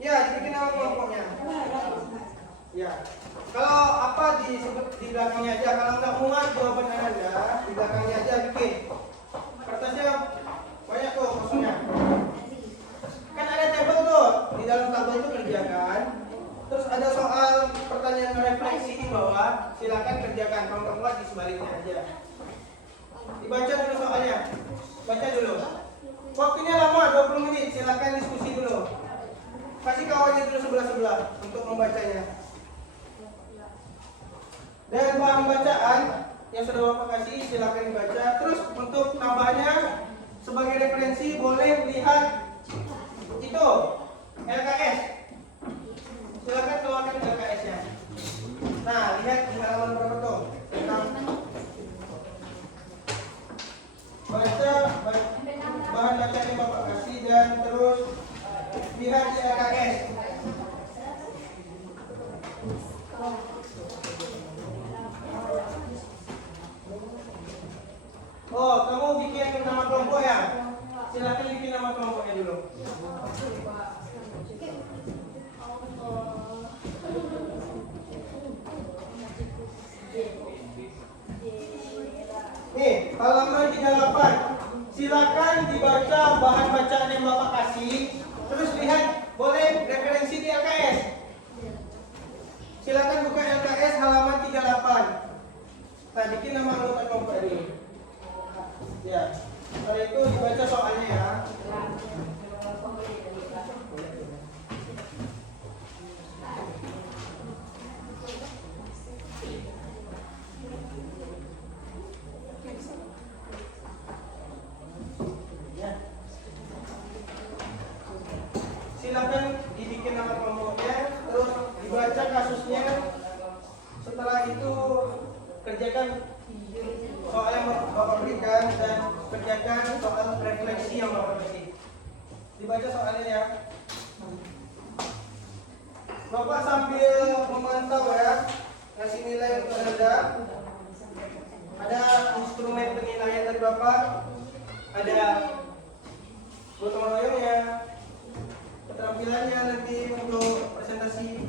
Ya, dibikin nama kelompoknya. Ya. Kalau apa disebut di belakangnya aja, kalau nggak muat jawaban Anda, di belakangnya aja bikin. Kertasnya banyak tuh kosongnya. Kan ada tabel tuh, di dalam tabel itu kerjakan. Terus ada soal pertanyaan refleksi di bawah, silakan kerjakan. Kalau nggak muat di sebaliknya aja. Dibaca dulu soalnya. Baca dulu. Waktunya lama 20 menit, silakan diskusi dulu. Kasih kawannya dulu sebelah-sebelah untuk membacanya. Dan bahan bacaan yang sudah Bapak kasih silakan dibaca. Terus untuk tambahnya sebagai referensi boleh lihat itu LKS. Silakan keluarkan LKS-nya. Nah, lihat di halaman berapa tuh? Baca bahan bacaan yang Bapak kasih dan terus lihat di LKS. Oh, kamu bikin nama kelompok ya? Silakan bikin nama kelompoknya dulu. Nih, halaman 38. Silakan dibaca bahan bacaan yang Bapak kasih. Terus lihat, boleh referensi di LKS. Silakan buka LKS halaman 38. Nah, bikin nama anggota kelompok ini. Ya, setelah itu dibaca soalnya ya. Silakan dibikin nama kelompoknya, terus dibaca kasusnya. Setelah itu kerjakan soal yang Bapak berikan dan kerjakan soal refleksi yang Bapak kasih. Dibaca soalnya ya. Bapak sambil memantau ya, ngasih nilai untuk Anda. Ada instrumen penilaian dari Bapak, ada gotong royongnya, keterampilannya nanti untuk presentasi.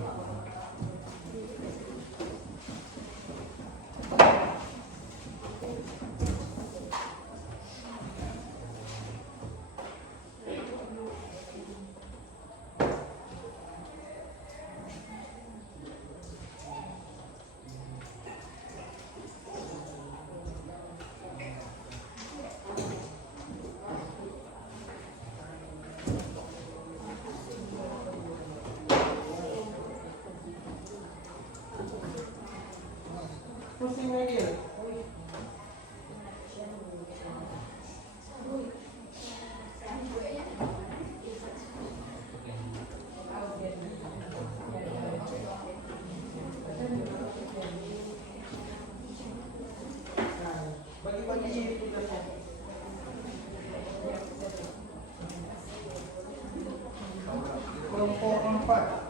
Pusing lagi ya? Bagi-bagi tugasnya. Kelompok 4.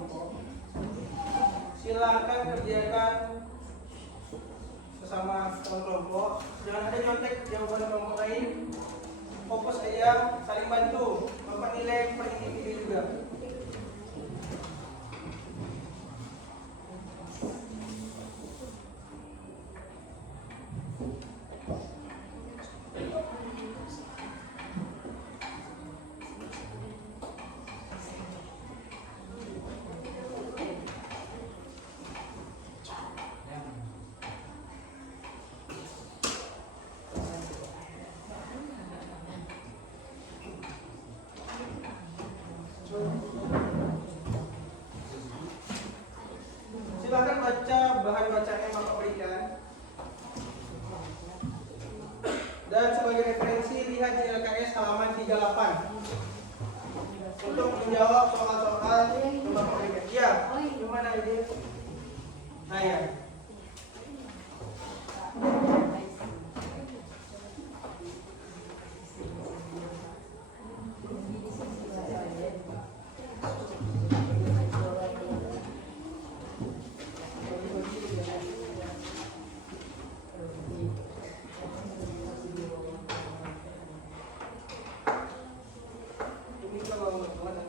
kelompok. Silakan kerjakan sesama teman kelompok. Jangan ada nyontek jawaban kelompok lain. Fokus aja, saling bantu, menilai per individu juga. Silakan baca bahan bacaan yang Bapak berikan. Dan sebagai referensi lihat di LKS halaman 38 untuk menjawab soal-soal yang Bapak berikan. Ya, gimana ini? Nah ya. Ini kalau teman-teman yang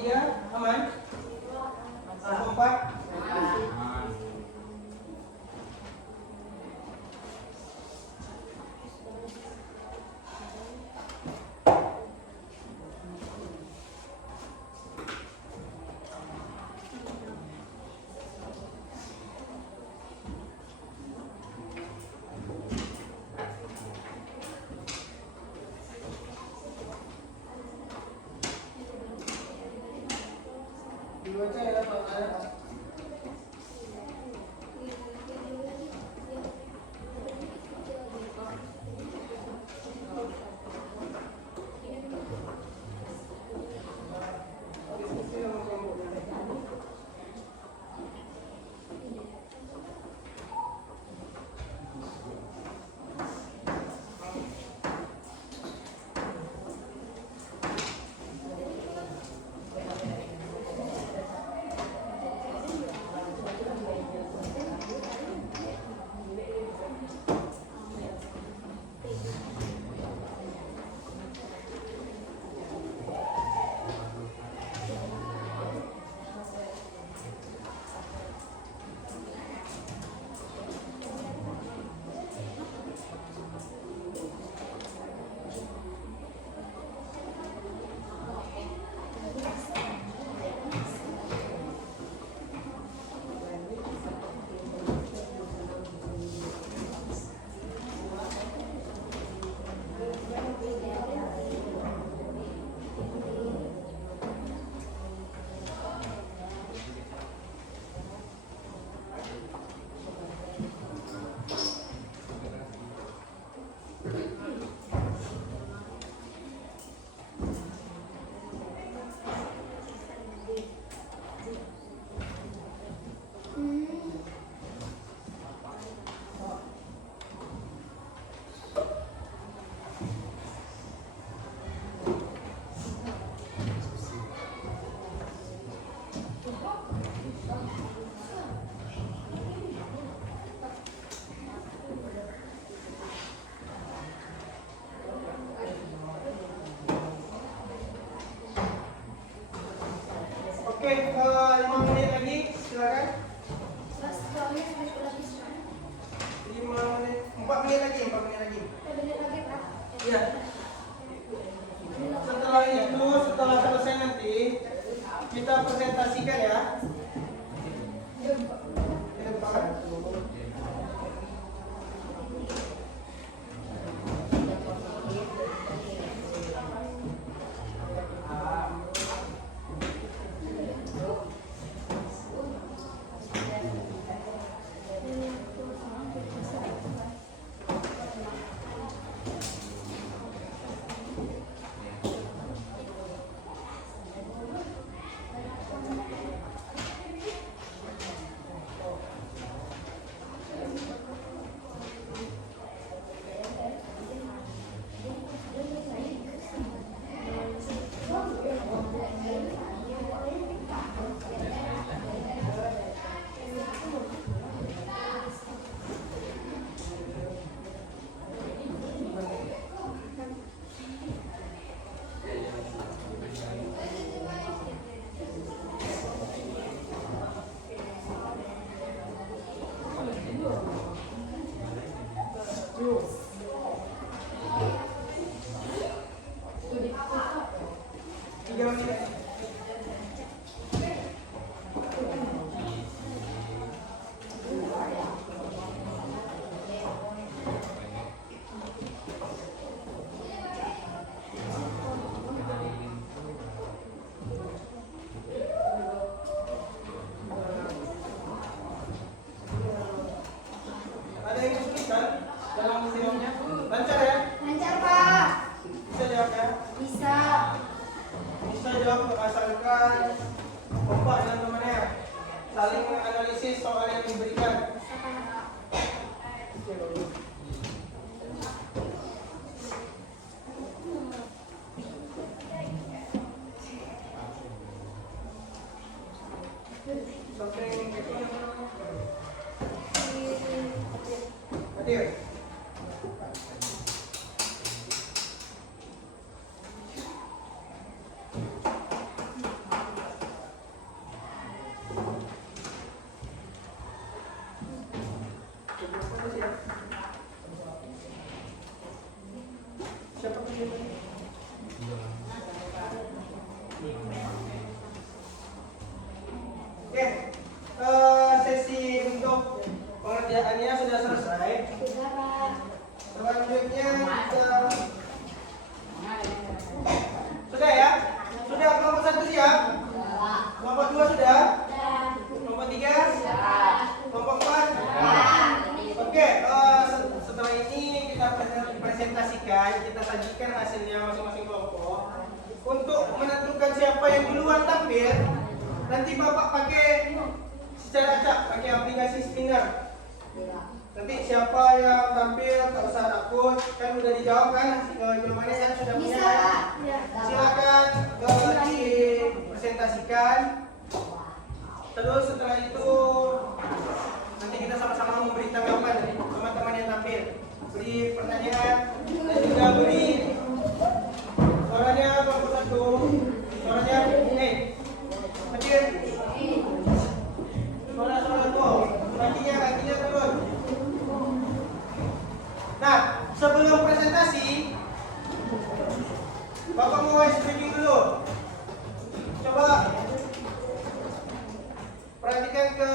3 aman? Satu 4. Dibaca ya Pak Ayat. Oke, 5 menit lagi, silakan. 5 menit, 4 menit lagi, 4 menit lagi. Iya. Setelah itu, setelah selesai nanti, kita presentasikan ya. Di depan. Ada yang kesulitan dalam jawabnya? Lancar ya? Lancar Pak. Bisa jawab ya? Bisa. Bisa jawab Oke, sesi untuk pengerjaannya sudah selesai. Sudah, Pak. Selanjutnya kita sudah ya? Sudah kelompok 1 siap? Kelompok 2 sudah? Kelompok 3? Kelompok 4? Oke, setelah ini kita presentasikan, kita sajikan hasilnya masing-masing kelompok. Untuk menentukan siapa yang duluan tampil, nanti Bapak pakai secara acak, pakai aplikasi spinner. Nanti siapa yang tampil, tak usah takut, kan udah dijawab kan, jawabannya kan sudah punya. Bisa, Pak. Silakan dipresentasikan. Terus setelah itu nanti kita sama-sama memberi tanggapan dari teman-teman yang tampil, beri pertanyaan dan juga beri suaranya kelompok 1, suaranya hadir, suara tuh, kakinya turun. Nah, sebelum presentasi, Bapak mau voice briefing dulu. Coba perhatikan ke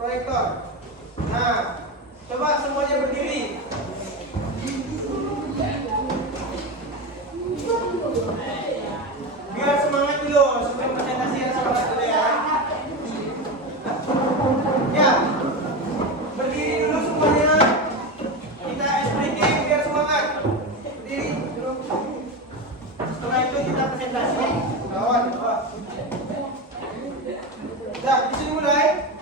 proyektor. Nah, coba semuanya berdiri. Biar semangat dulu sebelum presentasi, yang semangat dulu ya. Ya, berdiri dulu semuanya. Kita briefing biar semangat. Berdiri dulu. Setelah itu kita presentasi. Kawan, Nah, di sini mulai.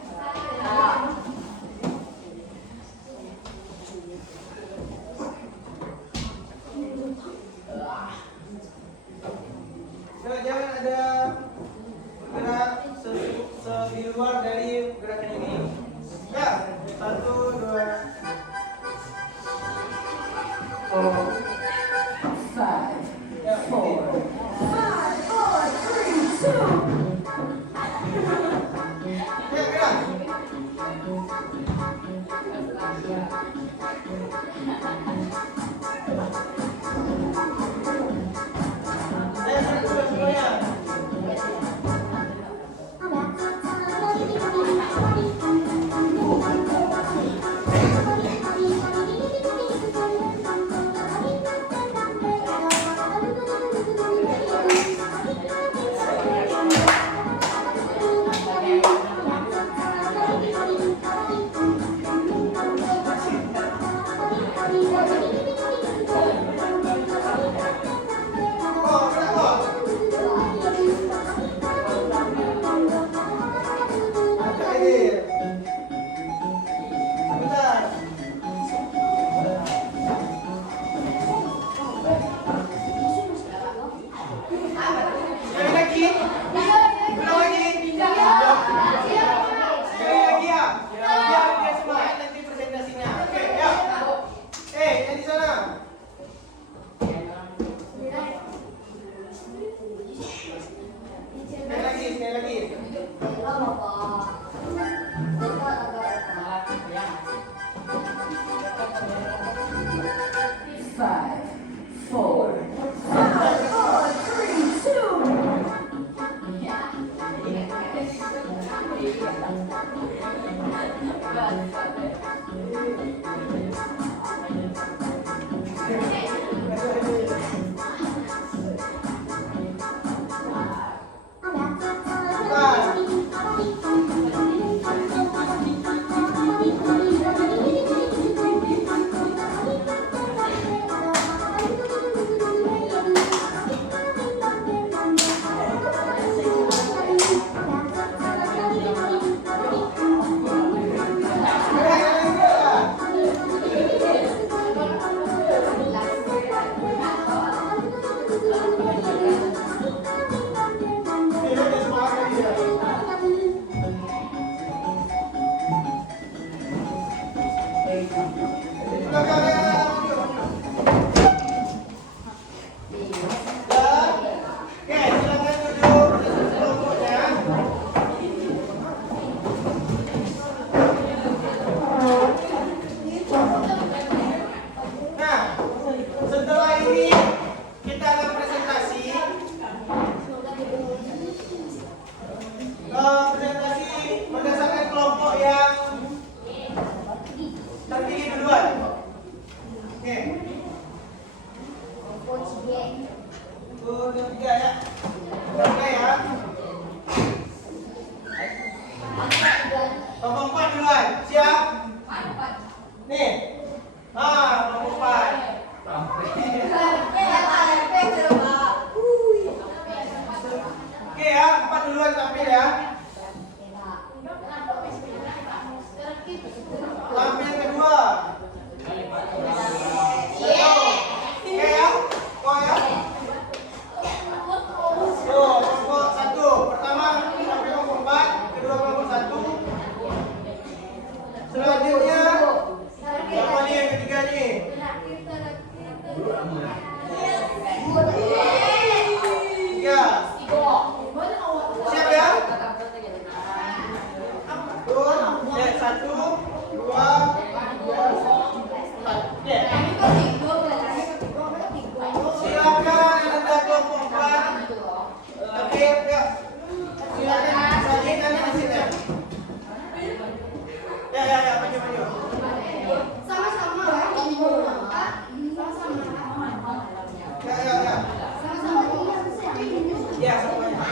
Ya, semuanya.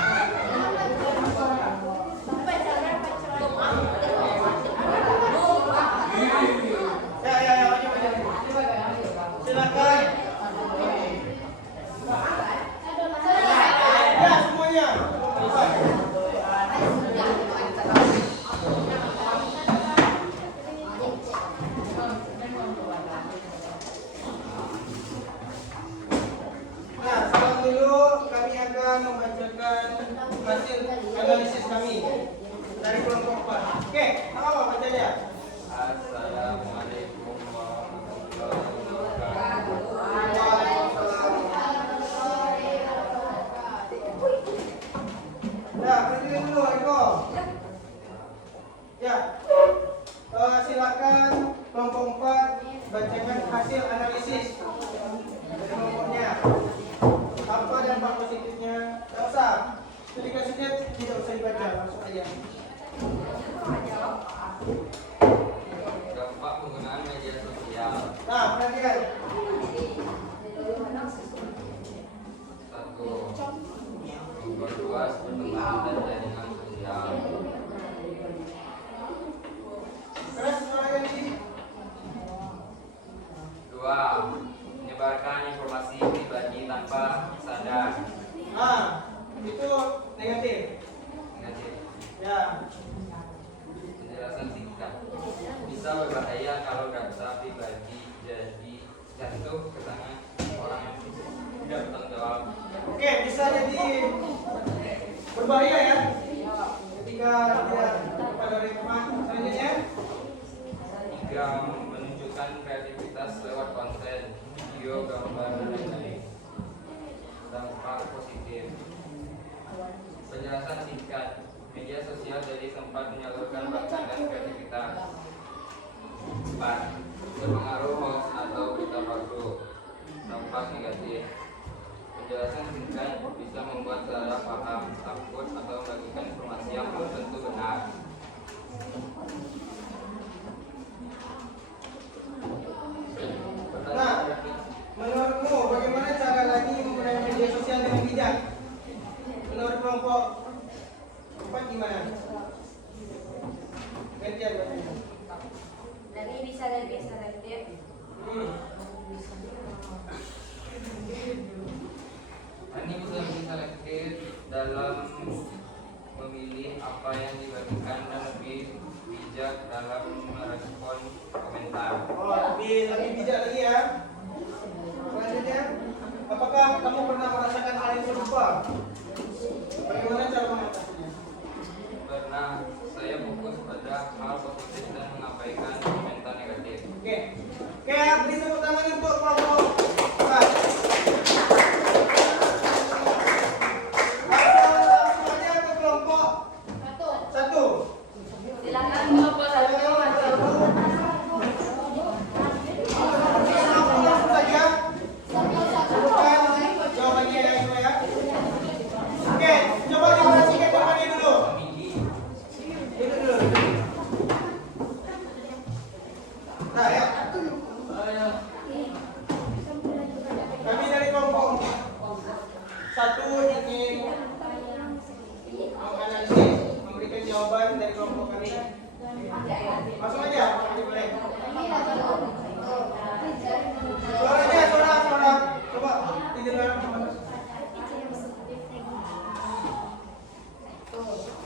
Ya, maju. Silakan. Ya, semuanya. Nah, sekarang dulu kami akan membacakan hasil analisis kami dari kelompok 4. Oke, apa baca dia? Assalamualaikum warahmatullahi wabarakatuh. Ya, berhenti dulu, Eko. Ya, silakan kelompok 4 bacakan hasil analisis dari kelompoknya. Apa dampak positifnya? Tidak usah. Ketika sudah tidak usah dibaca, langsung aja. Dampak penggunaan media sosial. Nah, perhatikan. 1. Memperluas pertemuan dan jaringan sosial. Keras suaranya di sini. 2. Menyebarkan informasi pribadi tanpa sadar. Nah, itu negatif. Negatif. Ya, Penjelasan singkat. Bisa berbahaya kalau data pribadi jadi jatuh ke tangan orang yang tidak bertanggung jawab. oke, bisa jadi berbahaya ya. Ketika tidak pada rekomen selanjutnya. 3. Menunjukkan kreativitas lewat konten, video, gambar, dan lain-lain. Dampak positif. Penjelasan singkat. Media sosial jadi tempat menyalurkan bakat dan kreativitas. 4. Berpengaruh hoax atau berita palsu. Dampak negatif. Penjelasan singkat bisa membuat salah paham, takut, atau membagikan informasi yang belum tentu benar. Nah, menurutmu bagaimana cara lagi menggunakan media sosial dengan bijak? Menurut kelompok 4 gimana? Gantian bacanya. Lagi bisa lebih selektif. Ini bisa lebih selektif dalam memilih apa yang dibagikan dan lebih bijak dalam merespon komentar. Oh, lebih bijak lagi ya. Selanjutnya, apakah kamu pernah merasakan hal yang serupa? Bagaimana cara mengatasinya? Pernah saya fokus pada hal positif dan mengabaikan komentar negatif. Oke, beri tepuk tangan untuk kelompok 4. Langsung aja ke kelompok 1. Silakan kelompok 1 masuk. Langsung saja. Sebutkan jawabannya ya semua ya. Oke, coba diperhatikan jawabannya dulu. Itu dulu. Nah ya. Kami dari kelompok 1 ingin menganalisis, memberikan jawaban dari kelompok kami. Masuk aja boleh. Suaranya, suara. Coba didengar.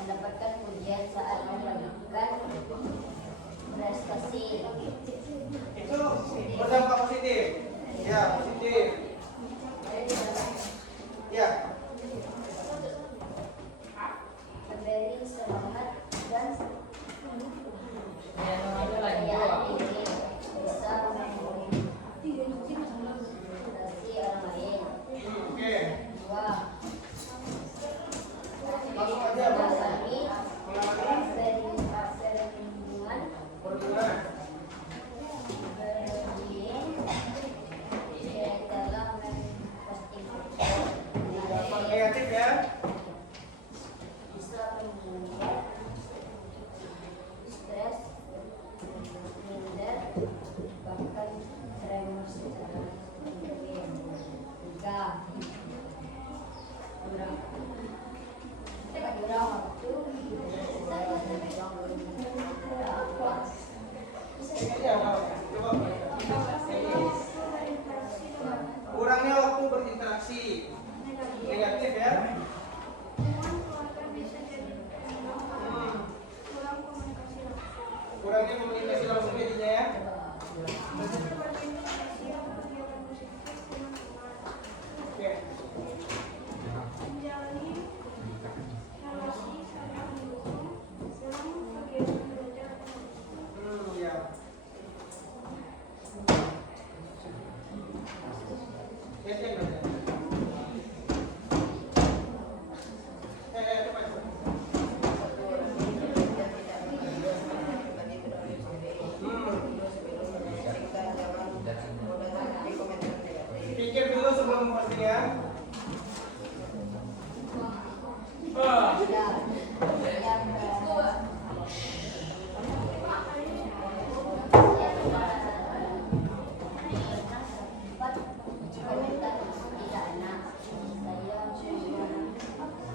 Mendapatkan pujian saat membagikan prestasi. Itu berdampak positif. Ya, positif. Ya. Memberi semangat dan Iya, kepercayaan diri bisa memotivasi orang lain. Oke. 2. Langsung aja, Bang. Mengalami Mengalami perlindungan perlindungan. berlindung dalam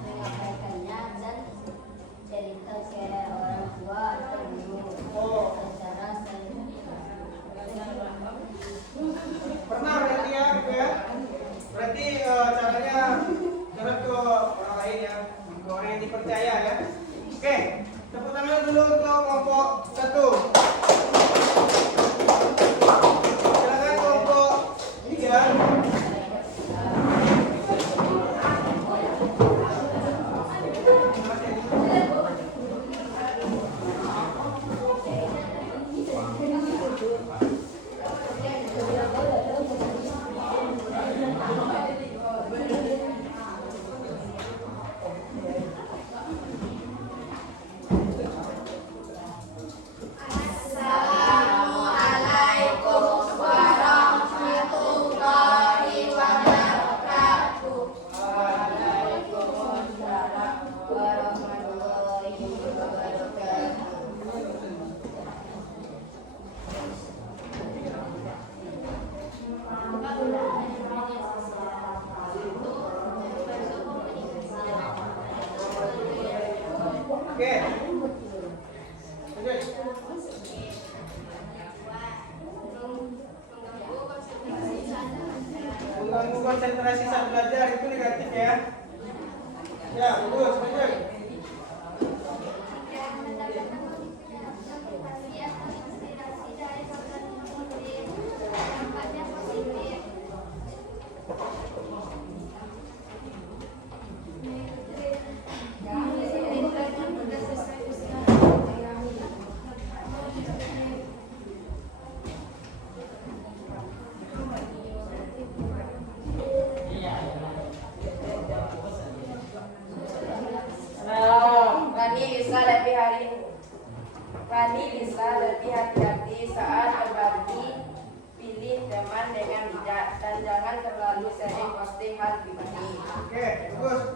mengabaikannya dan cerita ke orang tua atau guru Oh, secara pernah berarti ya, gitu ya. Berarti caranya curhat ke orang lain ya, ke orang yang dipercaya ya. Oke, tepuk tangan dulu untuk kelompok 1. Silakan kelompok 3. Oke. Mengganggu konsentrasi saat belajar itu negatif ya. Ya, bagus, lanjut. Rani bisa lebih hati-hati saat berbagi, pilih teman dengan bijak, dan jangan terlalu sering posting hal pribadi. Oke, bagus.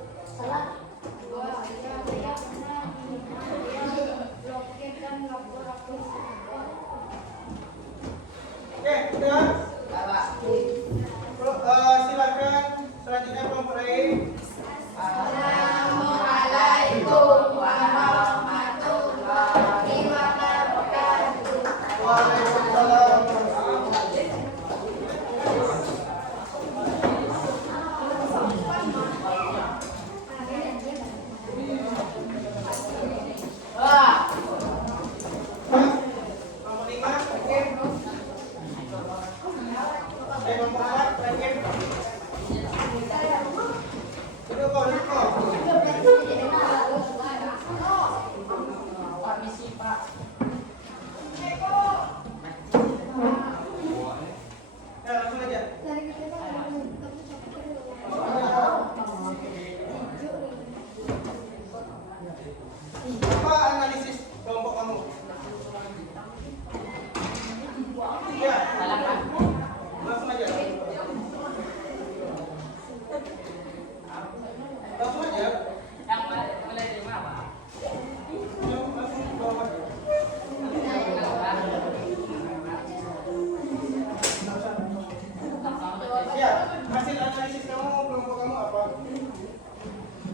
Oke, udah. Silakan selanjutnya kelompok lain. Assalamualaikum warahmatullahi wabarakatuh. Waalaikumsalam. Kelompok 5, terakhir. Kelompok 4, terakhir. Duduk kok, duduk kok. Ya, langsung aja. Apa analisis kelompok kamu? Ya, langsung aja. Langsung aja. Yang mulai dari mana? Langsung ke bawah aja. Ya, hasil analisis kamu kelompok kamu apa?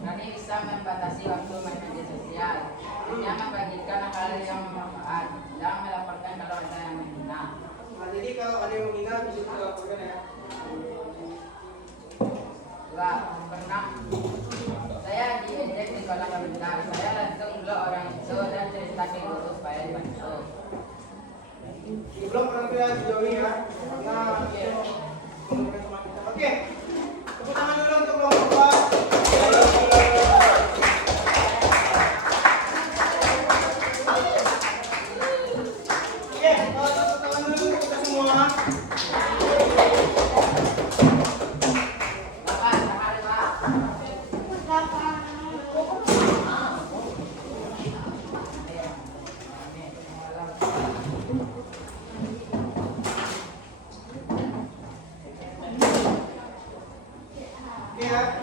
Kami bisa membatasi waktu main media sosial, hanya membagikan hal yang bermanfaat, jangan melaporkan kalau ada yang menghina. Nah, jadi kalau ada yang menghina bisa dilaporkan ya. Dua, pernah saya diejek di sekolah komentar, saya langsung blok orang itu dan cerita ke guru supaya dibantu. Di blog orang tua dijauhi ya, karena oke, tepuk tangan dulu untuk kelompok 4. Oke, tepuk tangan dulu untuk kita semua. Bapak, sehari Pak.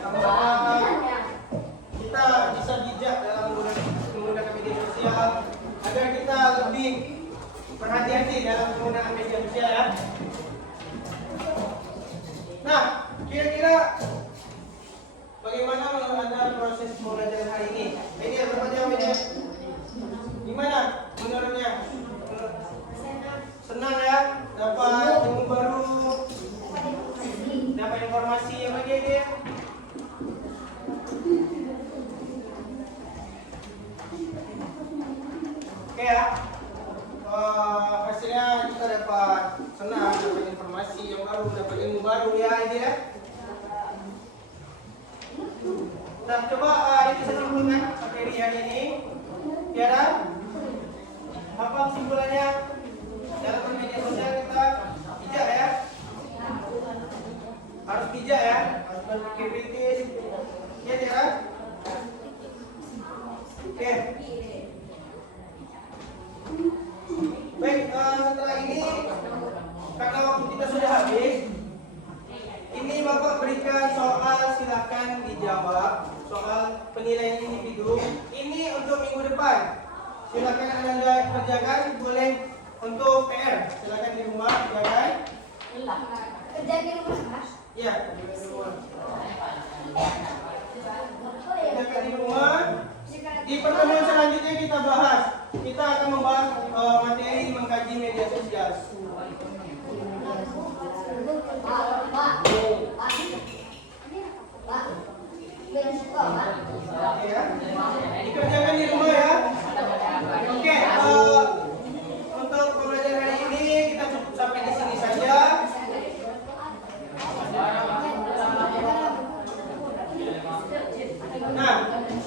sama-sama kita bisa bijak dalam menggunakan media sosial agar kita lebih berhati-hati dalam penggunaan media sosial ya. Nah, kira-kira bagaimana menurut Anda proses pembelajaran hari ini? Ini yang berapa jam? Gimana menurutnya? Senang ya, dapat ilmu baru, dapat informasi yang lagi dia. Oke ya, hasilnya kita dapat senang, dapat informasi yang baru, dapat ilmu baru ya ini ya. Nah coba kita simpulkan materi hari ini. Tiara, apa kesimpulannya? Dalam media sosial kita bijak ya, harus bijak ya, harus berpikir kritis ya Tiara. Oke. Baik, setelah ini karena waktu kita sudah habis, ini Bapak berikan soal, silakan dijawab. Soal penilaian individu ini untuk minggu depan. Silakan Anda kerjakan, boleh untuk PR. Silakan di rumah kerjakan. Kerja di rumah Mas. Iya, kerjakan di rumah. Kerjakan di rumah. Di pertemuan selanjutnya kita bahas. Kita akan membahas materi mengkaji media sosial. Ya. Dikerjakan di rumah ya. Oke, untuk pembelajaran hari ini kita cukup sampai di sini saja. Nah,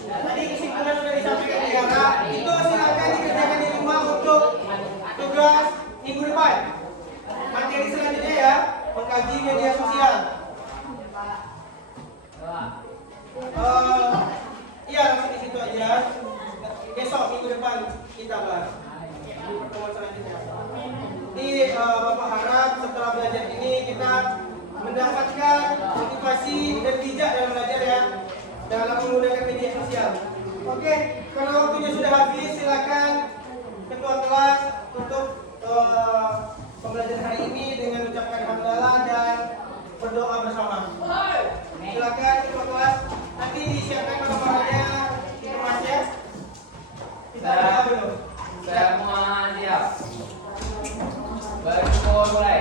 tadi kesimpulan sudah disampaikan di Tiara. Itu silakan dikerjakan di rumah untuk tugas minggu depan. Materi selanjutnya ya, mengkaji media sosial. Iya, langsung di situ aja. Besok minggu depan kita bahas pertemuan selanjutnya. Jadi Bapak harap setelah belajar ini kita mendapatkan motivasi dan bijak dalam belajar ya, dalam menggunakan media sosial. Oke, karena waktunya sudah habis, silakan ketua kelas tutup pembelajaran hari ini dengan ucapkan hamdalah dan berdoa bersama. Silakan ketua kelas, nanti disiapkan nomornya di kelas ya. Kita doa dulu. Semua siap. Berkumpul mulai.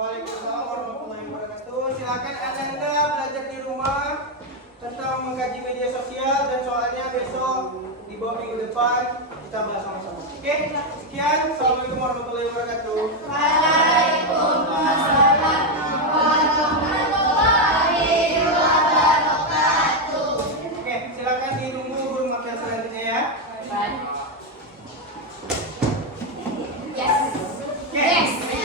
Waalaikumsalam warahmatullahi wabarakatuh. Silakan Anda belajar di rumah tentang mengkaji media sosial dan soalnya besok di bawah minggu depan kita bahas sama-sama. Oke, sekian. Assalamualaikum warahmatullahi wabarakatuh.